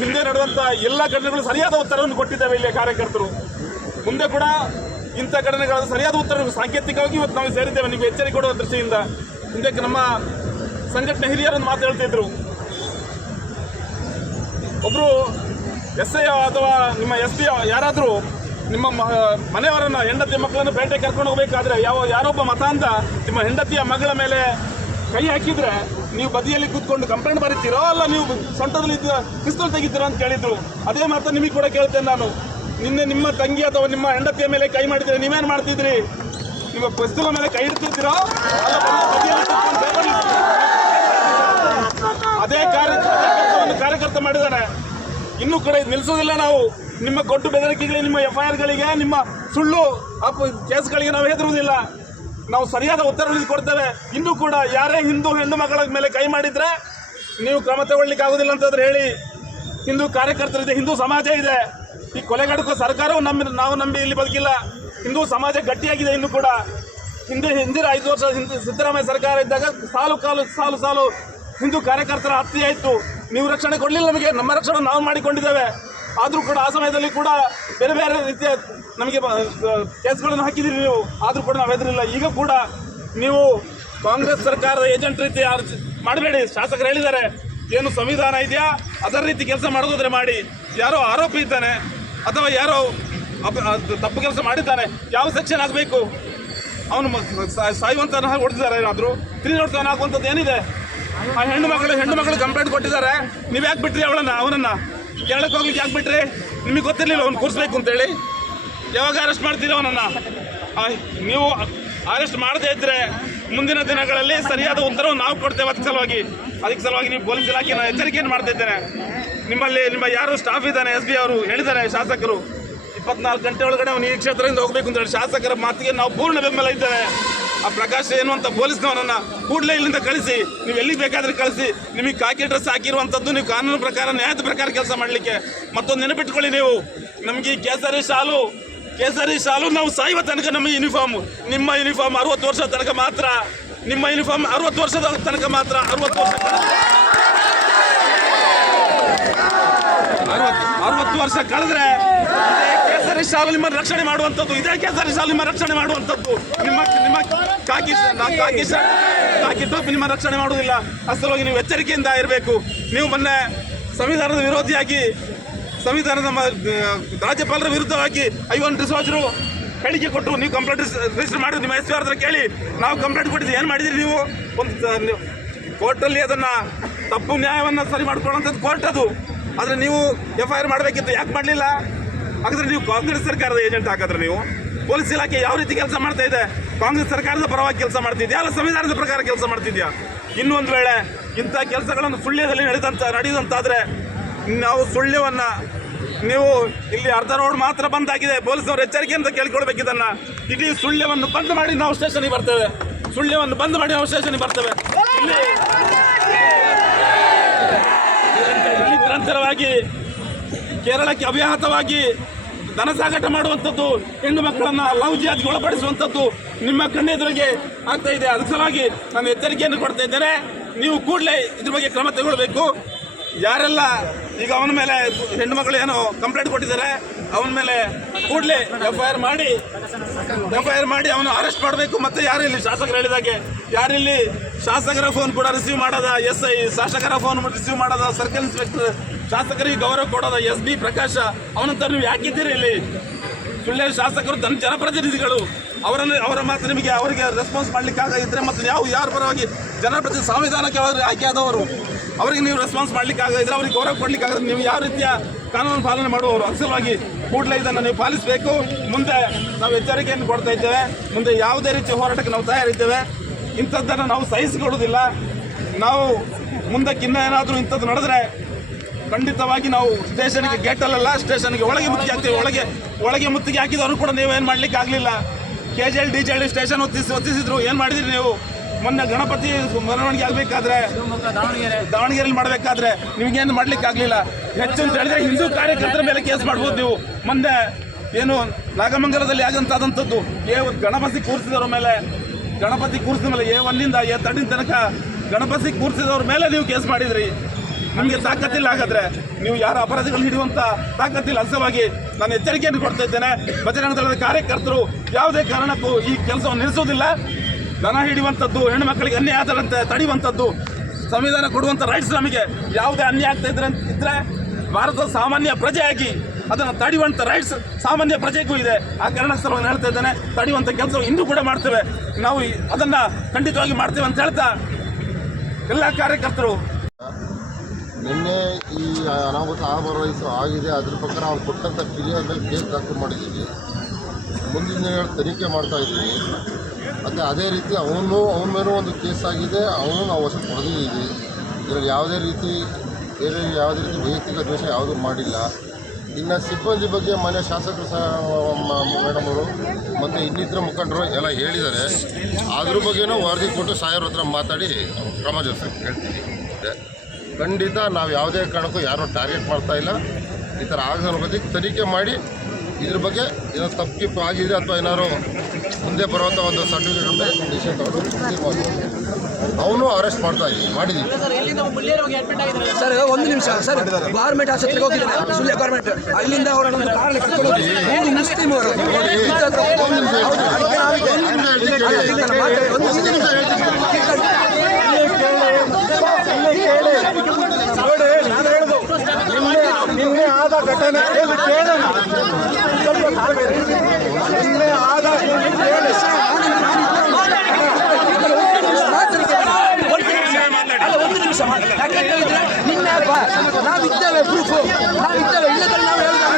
F: ಹಿಂದೆ ನಡೆದಂಥ ಎಲ್ಲ ಘಟನೆಗಳು ಸರಿಯಾದ ಉತ್ತರವನ್ನು ಕೊಟ್ಟಿದ್ದೇವೆ ಇಲ್ಲಿ ಕಾರ್ಯಕರ್ತರು. ಮುಂದೆ ಕೂಡ ಇಂಥ ಘಟನೆಗಳ ಸರಿಯಾದ ಉತ್ತರ ಸಾಂಕೇತಿಕವಾಗಿ ಇವತ್ತು ನಾವು ಸೇರಿದ್ದೇವೆ. ನಿಮಗೆ ಎಚ್ಚರಿಕೆ ಕೊಡುವ ದೃಷ್ಟಿಯಿಂದ ಹಿಂದಕ್ಕೆ ನಮ್ಮ ಸಂಘಟನೆ ಹಿರಿಯರನ್ನು ಮಾತು ಹೇಳ್ತಿದ್ರು ಒಬ್ರು ಎಸ್ ಐ ಅಥವಾ ನಿಮ್ಮ ಎಸ್ ಪಿ ಯಾರಾದರೂ ನಿಮ್ಮ ಮನೆಯವರನ್ನ ಹೆಂಡತಿ ಮಕ್ಕಳನ್ನು ಬೇಟೆ ಕರ್ಕೊಂಡು ಹೋಗಬೇಕಾದ್ರೆ ಯಾವ, ಯಾರೊಬ್ಬ ಮತ ಅಂತ ನಿಮ್ಮ ಹೆಂಡತಿಯ ಮಗಳ ಮೇಲೆ ಕೈ ಹಾಕಿದ್ರೆ ನೀವು ಬದಿಯಲ್ಲಿ ಕೂತ್ಕೊಂಡು ಕಂಪ್ಲೇಂಟ್ ಬರೀತೀರೋ ಅಲ್ಲ ನೀವು ಸೊಂಟದಲ್ಲಿ ಇದ್ದ ಪಿಸ್ತೂಲ್ ತೆಗಿತೀರೋ ಅಂತ ಕೇಳಿದ್ರು. ಅದೇ ಮಾತು ನಿಮಗೆ ಕೂಡ ಕೇಳ್ತೇನೆ ನಾನು. ನಿನ್ನೆ ನಿಮ್ಮ ತಂಗಿ ಅಥವಾ ನಿಮ್ಮ ಹೆಂಡತಿಯ ಮೇಲೆ ಕೈ ಮಾಡಿದ್ರೆ ನೀವೇನು ಮಾಡ್ತಿದ್ರಿ? ನಿಮ್ಮ ಪುಸ್ತಕ ಮೇಲೆ ಕೈ ಇಡ್ತಿದ್ದೀರೋ? ಅದೇ ಕಾರ್ಯಕರ್ತವನ್ನು ಕಾರ್ಯಕರ್ತ ಮಾಡಿದ್ದಾನೆ ಇನ್ನೂ ಕಡೆ ನಿಲ್ಲಿಸೋದಿಲ್ಲ ನಾವು. ನಿಮ್ಮ ಕೊಟ್ಟು ಬೆದರಿಕೆಗಳಿಗೆ ನಿಮ್ಮ ಎಫ್ ಐ ಆರ್ಗಳಿಗೆ ನಿಮ್ಮ ಸುಳ್ಳು ಕೇಸ್ಗಳಿಗೆ ನಾವು ಹೆದರುವುದಿಲ್ಲ. ನಾವು ಸರಿಯಾದ ಉತ್ತರ ಕೊಡ್ತೇವೆ. ಇನ್ನೂ ಕೂಡ ಯಾರೇ ಹಿಂದೂ ಹೆಣ್ಣು ಮಕ್ಕಳ ಮೇಲೆ ಕೈ ಮಾಡಿದ್ರೆ ನೀವು ಕ್ರಮ ತಗೊಳ್ಳಿಕ್ಕೆ ಆಗೋದಿಲ್ಲ ಅಂತಂದ್ರೆ ಹೇಳಿ. ಹಿಂದೂ ಕಾರ್ಯಕರ್ತರಿದೆ, ಹಿಂದೂ ಸಮಾಜ ಇದೆ. ಈ ಕೊಲೆಗಡಕ ಸರ್ಕಾರವು ನಮ್ಮ ನಾವು ನಂಬಿ ಇಲ್ಲಿ ಬದುಕಿಲ್ಲ. ಹಿಂದೂ ಸಮಾಜ ಗಟ್ಟಿಯಾಗಿದೆ ಇನ್ನು ಕೂಡ. ಹಿಂದೆ ಹಿಂದಿನ ಐದು ವರ್ಷ ಹಿಂದೆ ಸಿದ್ದರಾಮಯ್ಯ ಸರ್ಕಾರ ಇದ್ದಾಗ ಸಾಲು ಕಾಲು ಸಾಲು ಸಾಲು ಹಿಂದೂ ಕಾರ್ಯಕರ್ತರ ಹತ್ಯೆ ನೀವು ರಕ್ಷಣೆ ಕೊಡಲಿಲ್ಲ ನಮಗೆ, ನಮ್ಮ ರಕ್ಷಣೆ ನಾವು ಮಾಡಿಕೊಂಡಿದ್ದೇವೆ. ಆದರೂ ಕೂಡ ಆ ಸಮಯದಲ್ಲಿ ಕೂಡ ಬೇರೆ ಬೇರೆ ರೀತಿಯ ನಮಗೆ ಕೇಸ್ಗಳನ್ನು ಹಾಕಿದ್ದೀರಿ ನೀವು. ಆದರೂ ಕೂಡ ನಾವು ಹೆದರಿಲ್ಲ. ಈಗ ಕೂಡ ನೀವು ಕಾಂಗ್ರೆಸ್ ಸರ್ಕಾರದ ಏಜೆಂಟ್ ರೀತಿ ಮಾಡಬೇಡಿ. ಶಾಸಕರು ಹೇಳಿದ್ದಾರೆ, ಏನು ಸಂವಿಧಾನ ಇದೆಯಾ? ಅದರ ರೀತಿ ಕೆಲಸ ಮಾಡೋದಾದ್ರೆ ಮಾಡಿ. ಯಾರೋ ಆರೋಪಿ ಇದ್ದಾನೆ ಅಥವಾ ಯಾರೋ ತಪ್ಪು ಕೆಲಸ ಮಾಡಿದ್ದಾನೆ, ಯಾವ ಸೆಕ್ಷನ್ ಆಗಬೇಕು? ಅವನು ಸಾಯುವಂತ ಹೊಡೆದಿದ್ದಾರೆ ಏನಾದರೂ? ತ್ರೀ ನೋಟ್ ಹಾಕುವಂಥದ್ದು ಏನಿದೆ? ಆ ಹೆಣ್ಣು ಮಕ್ಕಳು ಹೆಣ್ಣು ಮಕ್ಕಳು ಕಂಪ್ಲೇಂಟ್ ಕೊಟ್ಟಿದ್ದಾರೆ. ನೀವು ಯಾಕೆ ಬಿಟ್ರಿ ಅವಳನ್ನ, ಅವನನ್ನು? ಕೇಳಕ್ಕೆ ಹೋಗ್ಲಿಕ್ಕೆ ಯಾಕೆ ಬಿಟ್ರಿ? ನಿಮಗೆ ಗೊತ್ತಿರಲಿಲ್ಲ ಅವ್ನು ಕೂರಿಸ್ಬೇಕು ಅಂತೇಳಿ. ಯಾವಾಗ ಅರೆಸ್ಟ್ ಮಾಡ್ತೀರಿ ಅವನನ್ನು? ನೀವು ಅರೆಸ್ಟ್ ಮಾಡದೇ ಇದ್ದರೆ ಮುಂದಿನ ದಿನಗಳಲ್ಲಿ ಸರಿಯಾದ ಉತ್ತರವನ್ನು ನಾವು ಕೊಡ್ತೇವೆ ಅದಕ್ಕೆ ಸಲುವಾಗಿ. ಅದಕ್ಕೆ ಸಲುವಾಗಿ ನೀವು ಪೊಲೀಸ್ ಇಲಾಖೆ ನಾನು ಎಚ್ಚರಿಕೆಯನ್ನು ಮಾಡ್ತಾ ಇದ್ದೇನೆ. ನಿಮ್ಮಲ್ಲಿ ನಿಮ್ಮ ಯಾರು ಸ್ಟಾಫ್ ಇದ್ದಾನೆ ಎಸ್ ಬಿ ಅವರು ಹೇಳಿದ್ದಾರೆ ಶಾಸಕರು. ಇಪ್ಪತ್ನಾಲ್ಕು ಗಂಟೆ ಒಳಗಡೆ ಅವನು ಈ ಕ್ಷೇತ್ರದಿಂದ ಹೋಗಬೇಕು ಅಂತ ಹೇಳಿ ಶಾಸಕರ ಮಾತಿಗೆ ನಾವು ಪೂರ್ಣ ಬೆಂಬಲ ಇದ್ದೇವೆ. ಆ ಪ್ರಕಾಶ್ ಏನು ಅಂತ ಪೊಲೀಸ್ನವನನ್ನ ಕೂಡಲೇ ಇಲ್ಲಿಂದ ಕಳಿಸಿ, ನೀವು ಎಲ್ಲಿಗೆ ಬೇಕಾದರೂ ಕಳಿಸಿ, ನಿಮಗೆ ಕಾಕಿ ಡ್ರೆಸ್ ಹಾಕಿರುವಂಥದ್ದು ನೀವು ಕಾನೂನು ಪ್ರಕಾರ, ನ್ಯಾಯದ ಪ್ರಕಾರ ಕೆಲಸ ಮಾಡಲಿಕ್ಕೆ. ಮತ್ತೊಂದು ನೆನಪಿಟ್ಕೊಳ್ಳಿ ನೀವು, ನಮಗೆ ಈ ಕೇಸರಿ ಶಾಲು ಕೇಸರಿ ಶಾಲು ನಾವು ಸಾಯುವ ತನಕ ನಮ್ಮ ಯೂನಿಫಾರ್ಮ್ ನಿಮ್ಮ ಯೂನಿಫಾರ್ಮ್ ಅರವತ್ತು ವರ್ಷದ ತನಕ ಮಾತ್ರ, ನಿಮ್ಮ ಯೂನಿಫಾರ್ಮ್ ಅರವತ್ತು ವರ್ಷದ ತನಕ ಮಾತ್ರ, ಅರವತ್ತು ವರ್ಷ ಅರವತ್ತು ವರ್ಷ ಕಳೆದ್ರೆ ಕೇಸರಿ ಶಾಲು ನಿಮ್ಮ ರಕ್ಷಣೆ ಮಾಡುವಂಥದ್ದು. ಇದೇ ಕೇಸರಿ ಶಾಲು ನಿಮ್ಮ ರಕ್ಷಣೆ ಮಾಡುವಂಥದ್ದು. ನಿಮ್ಮ ನಿಮ್ಮ ಕಾಕಿ ಕಾಕಿ ಕಾಕಿ ತಪ್ಪು ನಿಮ್ಮ ರಕ್ಷಣೆ ಮಾಡುವುದಿಲ್ಲ. ಅಸಲವಾಗಿ ನೀವು ಎಚ್ಚರಿಕೆಯಿಂದ ಇರಬೇಕು. ನೀವು ಮೊನ್ನೆ ಸಂವಿಧಾನದ ವಿರೋಧಿಯಾಗಿ, ಸಂವಿಧಾನದ ರಾಜ್ಯಪಾಲರ ವಿರುದ್ಧವಾಗಿ ಐವನ್ ಡಿಸೋಜರು ಹೇಳಿಕೆ ಕೊಟ್ಟು ನೀವು ಕಂಪ್ಲೇಂಟ್ ರಿಜಿಸ್ಟರ್ ಮಾಡಿ ನಿಮ್ಮ ಎಸ್ ಪಿ ಕೇಳಿ ನಾವು ಕಂಪ್ಲೇಂಟ್ ಕೊಟ್ಟಿದ್ದು ಏನು ಮಾಡಿದಿರಿ ನೀವು? ಒಂದು ಕೋರ್ಟಲ್ಲಿ ಅದನ್ನು ತಪ್ಪು ನ್ಯಾಯವನ್ನು ಸರಿ ಮಾಡ್ಕೊಳ್ಳೋಂಥದ್ದು ಕೋರ್ಟ್ ಅದು. ಆದರೆ ನೀವು ಎಫ್ ಐ ಆರ್ ಮಾಡಬೇಕಿತ್ತು, ಯಾಕೆ ಮಾಡಲಿಲ್ಲ? ಹಾಗಾದ್ರೆ ನೀವು ಕಾಂಗ್ರೆಸ್ ಸರ್ಕಾರದ ಏಜೆಂಟ್ ಹಾಕಿದ್ರೆ ನೀವು? ಪೊಲೀಸ್ ಇಲಾಖೆ ಯಾವ ರೀತಿ ಕೆಲಸ ಮಾಡ್ತಾ ಇದೆ? ಕಾಂಗ್ರೆಸ್ ಸರ್ಕಾರದ ಪರವಾಗಿ ಕೆಲಸ ಮಾಡ್ತಿದ್ಯಾ? ಅಲ್ಲ, ಸಂವಿಧಾನದ ಪ್ರಕಾರ ಕೆಲಸ ಮಾಡ್ತಿದ್ಯಾ? ಇನ್ನೊಂದು ವೇಳೆ ಇಂಥ ಕೆಲಸಗಳನ್ನು ಸುಳ್ಳ್ಯದಲ್ಲಿ ನಡೆದಂತ, ನಡೆದಂತಾದ್ರೆ ನಾವು ಸುಳ್ಳ್ಯವನ್ನು ನೀವು ಇಲ್ಲಿ ಅರ್ಧ ರೋಡ್ ಮಾತ್ರ ಬಂದಾಗಿದೆ ಆಗಿದೆ. ಎಚ್ಚರಿಕೆಯಿಂದ ಎಚ್ಚರಿಕೆ ಅಂತ ಕೇಳ್ಕೊಳ್ಬೇಕು ಇದನ್ನ ಇಡೀ ಸುಳ್ಯವನ್ನು ಬಂದ್ ಮಾಡಿ ನಾವು ಸ್ಟೇಷನ್ಗೆ ಬರ್ತೇವೆ. ಸುಳ್ಳ್ಯವನ್ನು ಬಂದ್ ಮಾಡಿ ನಾವು ಸ್ಟೇಷನ್ಗೆ ಬರ್ತೇವೆ. ನಿರಂತರವಾಗಿ ಕೇರಳಕ್ಕೆ ಅವ್ಯಾಹತವಾಗಿ ಧನ ಸಾಗಾಟ ಮಾಡುವಂಥದ್ದು ಹೆಣ್ಣು ಮಕ್ಕಳನ್ನು ಲವ್ ಜಿಯಾದ್ಗೆ ಒಳಪಡಿಸುವಂಥದ್ದು ನಿಮ್ಮ ಕಣ್ಣೆದುರಿಗೆ ಆಗ್ತಾ ಇದೆ. ಅದ್ರ ಸಲುವಾಗಿ ನಾನು ಎಚ್ಚರಿಕೆಯನ್ನು ಕೊಡ್ತಾ ಇದ್ದೇನೆ. ನೀವು ಕೂಡಲೇ ಇದ್ರ ಬಗ್ಗೆ ಕ್ರಮ ತಗೊಳ್ಬೇಕು ಯಾರೆಲ್ಲ ಈಗ ಅವನ ಮೇಲೆ ಹೆಣ್ಣು ಮಕ್ಕಳು ಏನೋ ಕಂಪ್ಲೇಂಟ್ ಕೊಟ್ಟಿದ್ದಾರೆ, ಅವನ ಮೇಲೆ ಕೂಡಲೇ ಎಫ್ ಐ ಆರ್ ಮಾಡಿ ಎಫ್ ಐ ಆರ್ ಮಾಡಿ ಅವನು ಅರೆಸ್ಟ್ ಮಾಡಬೇಕು. ಮತ್ತೆ ಯಾರು ಇಲ್ಲಿ ಶಾಸಕರು ಹೇಳಿದಾಗೆ ಯಾರಿಲ್ಲಿ ಶಾಸಕರ ಫೋನ್ ಕೂಡ ರಿಸೀವ್ ಮಾಡದ ಎಸ್ ಐ ಶಾಸಕರ ಫೋನ್ ರಿಸೀವ್ ಮಾಡದ ಸರ್ಕಲ್ ಇನ್ಸ್ಪೆಕ್ಟರ್ ಶಾಸಕರಿಗೆ ಗೌರವ ಕೊಡೋದ ಎಸ್ ಬಿ ಪ್ರಕಾಶ ಅವನಂತ ನೀವು ಯಾಕಿದ್ದೀರಿ ಇಲ್ಲಿ? ಸುಳ್ಯ ಶಾಸಕರು ತನ್ನ ಜನಪ್ರತಿನಿಧಿಗಳು, ಅವರನ್ನು ಅವರ ಮಾತು ನಿಮಗೆ ಅವರಿಗೆ ರೆಸ್ಪಾನ್ಸ್ ಆಗಿದ್ರೆ ಮತ್ತು ಯಾವ ಯಾರ ಪರವಾಗಿ ಜನಪ್ರತಿನಿಧಿ ಸಂವಿಧಾನಕ್ಕೆ ಅವರು ಆಯ್ಕೆಯಾದವರು ಅವರಿಗೆ ನೀವು ರೆಸ್ಪಾನ್ಸ್ ಮಾಡ್ಲಿಕ್ಕೆ ಆಗಿದ್ರೆ ಅವರಿಗೆ ಗೌರವ ಕೊಡಲಿಕ್ಕೆ ಆಗದ್ರೆ ನೀವು ಯಾವ ರೀತಿಯ ಕಾನೂನು ಪಾಲನೆ ಮಾಡುವವರು? ಅಸಲವಾಗಿ ಕೂಡಲೇ ಇದನ್ನು ನೀವು ಪಾಲಿಸಬೇಕು. ಮುಂದೆ ನಾವು ಎಚ್ಚರಿಕೆಯನ್ನು ಕೊಡ್ತಾ ಇದ್ದೇವೆ. ಮುಂದೆ ಯಾವುದೇ ರೀತಿಯ ಹೋರಾಟಕ್ಕೆ ನಾವು ತಯಾರಿದ್ದೇವೆ. ಇಂಥದ್ದನ್ನು ನಾವು ಸಹಿಸಿಕೊಡುವುದಿಲ್ಲ ನಾವು ಮುಂದಕ್ಕಿನ್ನ ಏನಾದರೂ ಇಂಥದ್ದು ನಡೆದ್ರೆ ಖಂಡಿತವಾಗಿ ನಾವು ಸ್ಟೇಷನ್ಗೆ ಗೇಟಲ್ಲ ಸ್ಟೇಷನ್ಗೆ ಒಳಗೆ ಮುತ್ತಿಗೆ ಹಾಕ್ತೀವಿ. ಒಳಗೆ ಒಳಗೆ ಮುತ್ತಿಗೆ ಹಾಕಿದವರು ಕೂಡ ನೀವೇನು ಮಾಡ್ಲಿಕ್ಕೆ ಆಗಲಿಲ್ಲ. K G L D G L station ಒತ್ತಿಸಿ ಒತ್ತಿಸಿದ್ರು. ಏನು ಮಾಡಿದ್ರಿ ನೀವು? ಮೊನ್ನೆ ಗಣಪತಿ ಮೆರವಣಿಗೆ ಆಗಬೇಕಾದ್ರೆ, ದಾವಣಗೆರೆಯಲ್ಲಿ ಮಾಡಬೇಕಾದ್ರೆ ನಿಮಗೇನು ಮಾಡ್ಲಿಕ್ಕೆ ಆಗಲಿಲ್ಲ? ಹೆಚ್ಚು ಅಂತ ಹೇಳಿದ್ರೆ ಹಿಂದೂ ಕಾರ್ಯಕರ್ತರ ಮೇಲೆ ಕೇಸ್ ಮಾಡ್ಬೋದು ನೀವು. ಮೊನ್ನೆ ಏನು ನಾಗಮಂಗಲದಲ್ಲಿ ಆಗಂತಾದಂಥದ್ದು ಏ ಗಣಪತಿ ಕೂರಿಸಿದವ್ರ ಮೇಲೆ, ಗಣಪತಿ ಕೂರಿಸಿದ ಮೇಲೆ ಎ ಒನ್ನಿಂದ ಎ ತಡಿನ ತನಕ ಗಣಪತಿ ಕೂರಿಸಿದವ್ರ ಮೇಲೆ ನೀವು ಕೇಸ್ ಮಾಡಿದ್ರಿ. ನಮಗೆ ತಾಕತ್ತಿಲ್ಲ. ಹಾಗಾದರೆ ನೀವು ಯಾರು ಅಪರಾಧಿಗಳು ಹಿಡಿಯುವಂಥ ತಾಕತ್ತಿಲ್ಲ. ಅಂಶವಾಗಿ ನಾನು ಎಚ್ಚರಿಕೆಯನ್ನು ಕೊಡ್ತಾ ಇದ್ದೇನೆ. ಬಜರಂಗ ಕಾರ್ಯಕರ್ತರು ಯಾವುದೇ ಕಾರಣಕ್ಕೂ ಈ ಕೆಲಸವನ್ನು ನಿಲ್ಲಿಸೋದಿಲ್ಲ ದನ ಹಿಡಿಯುವಂಥದ್ದು, ಹೆಣ್ಣು ಮಕ್ಕಳಿಗೆ ಅನ್ಯಾಯ ಆದರಂತೆ ತಡೆಯುವಂಥದ್ದು, ಸಂವಿಧಾನ ಕೊಡುವಂಥ ರೈಟ್ಸ್ ನಮಗೆ ಯಾವುದೇ ಅನ್ಯಾಯ ಆಗ್ತಾ ಇದ್ರೆ ಇದ್ದರೆ ಭಾರತದ ಸಾಮಾನ್ಯ ಪ್ರಜೆಯಾಗಿ ಅದನ್ನು ತಡೆಯುವಂಥ ರೈಟ್ಸ್ ಸಾಮಾನ್ಯ ಪ್ರಜೆಗೂ ಇದೆ. ಆ ಕಾರಣಸ್ಥರವನ್ನು ಹೇಳ್ತಾ ಇದ್ದೇನೆ. ತಡೆಯುವಂಥ ಕೆಲಸ ಇನ್ನೂ ಕೂಡ ಮಾಡ್ತೇವೆ. ನಾವು ಅದನ್ನ ಖಂಡಿತವಾಗಿ ಮಾಡ್ತೇವೆ ಅಂತ ಹೇಳ್ತಾ ಎಲ್ಲ ಕಾರ್ಯಕರ್ತರು
A: ನಿನ್ನೆ ಈ ಅನಾಹುತ ವಯಸ್ಸು ಆಗಿದೆ, ಅದ್ರ ಪ್ರಕಾರ ಅವ್ರು ಕೊಟ್ಟಂಥ ಫಿರ್ಯಾದ ಮೇಲೆ ಕೇಸ್ ದಾಖಲು ಮಾಡಿದ್ದೀವಿ ಮುಂದಿನ ದಿನಗಳ ತನಿಖೆ ಮಾಡ್ತಾ ಇದ್ದೀವಿ. ಮತ್ತು ಅದೇ ರೀತಿ ಅವನು, ಅವನ ಮೇಲೂ ಒಂದು ಕೇಸ್ ಆಗಿದೆ, ಅವನು ನಾವು ವಶಕ್ಕೆ ಪಡೆದಿದ್ದೀವಿ ಇದರಲ್ಲಿ ಯಾವುದೇ ರೀತಿ ಬೇರೆ ಯಾವುದೇ ರೀತಿ ವೈಯಕ್ತಿಕ ದೋಷ ಯಾವುದೂ ಮಾಡಿಲ್ಲ. ಇನ್ನು ಸಿಬ್ಬಂದಿ ಬಗ್ಗೆ ಮನೆ ಶಾಸಕರು ಸಹ ಮೇಡಮ್ ಅವರು ಮತ್ತು ಇನ್ನಿತರ ಮುಖಂಡರು ಎಲ್ಲ ಹೇಳಿದ್ದಾರೆ. ಅದ್ರ ಬಗ್ಗೆನೂ ವರದಿ ಕೊಟ್ಟು ಸಾಯೋರ ಹತ್ರ ಮಾತಾಡಿ ಕ್ರಮ ಜೊತೆ ಹೇಳ್ತೀನಿ. ಖಂಡಿತ ನಾವು ಯಾವುದೇ ಕಾರಣಕ್ಕೂ ಯಾರೂ ಟಾರ್ಗೆಟ್ ಮಾಡ್ತಾ ಇಲ್ಲ. ಈ ಥರ ಆಗದ ಬಗ್ಗೆ ತನಿಖೆ ಮಾಡಿ ಇದ್ರ ಬಗ್ಗೆ ಏನೋ ತಪ್ಪಿಪ್ಪು ಆಗಿದೆ ಅಥವಾ ಏನಾದ್ರು ಮುಂದೆ ಬರುವಂಥ ಒಂದು ಸರ್ಟಿಫಿಕೇಟ್ ಅಂದರೆ ಡಿಸಿಷನ್ ತಗೊಂಡು ಅವನು ಅರೆಸ್ಟ್ ಮಾಡ್ತಾ ಇದ್ದೀವಿ ಮಾಡಿದ್ದೀವಿ
B: ಸರ್ ಒಂದು ನಿಮಿಷ ಸರ್ ಗೌರ್ಮೆಂಟ್ ಆಸ್ಪತ್ರೆಗೆ ಹೋಗಿದ್ದಾರೆ ಸುಳ್ಯ ಗೌರ್ಮೆಂಟ್ ಅಲ್ಲಿಂದ ಅವರ ಒಂದು ಕಾರಲ್ಲಿ ಕರ್ಕೊಂಡು ಹೋಗಿ ಮೂರು ಮುಸ್ಲಿಂ ಅವರು. ಒಂದು ನಿಮಿಷ ಅದಕ್ಕೆ ನಾವಿದೆ. ಅದಕ್ಕೆ ನಾನು ಮಾತಾಡಿ- ಒಂದು ನಿಮಿಷ
D: ನೋಡಿ ನಾನು ಹೇಳುದು ನಿನ್ನೆ ಆದ ಘಟನೆ ಎಲ್ಲಿ ಕೇಳೋಣ ನಿನ್ನೆ ಆದ
B: ಒಂದು ನಿಮಿಷ. ಯಾಕೆ ಹೇಳಿದ್ರೆ ನಿನ್ನೆ ನಾವಿದ್ದೇವೆ ಪ್ರೂಫು ನಾವಿದ್ದೇವೆ ಇಲ್ಲದ್ರೆ ನಾವು ಹೇಳುದು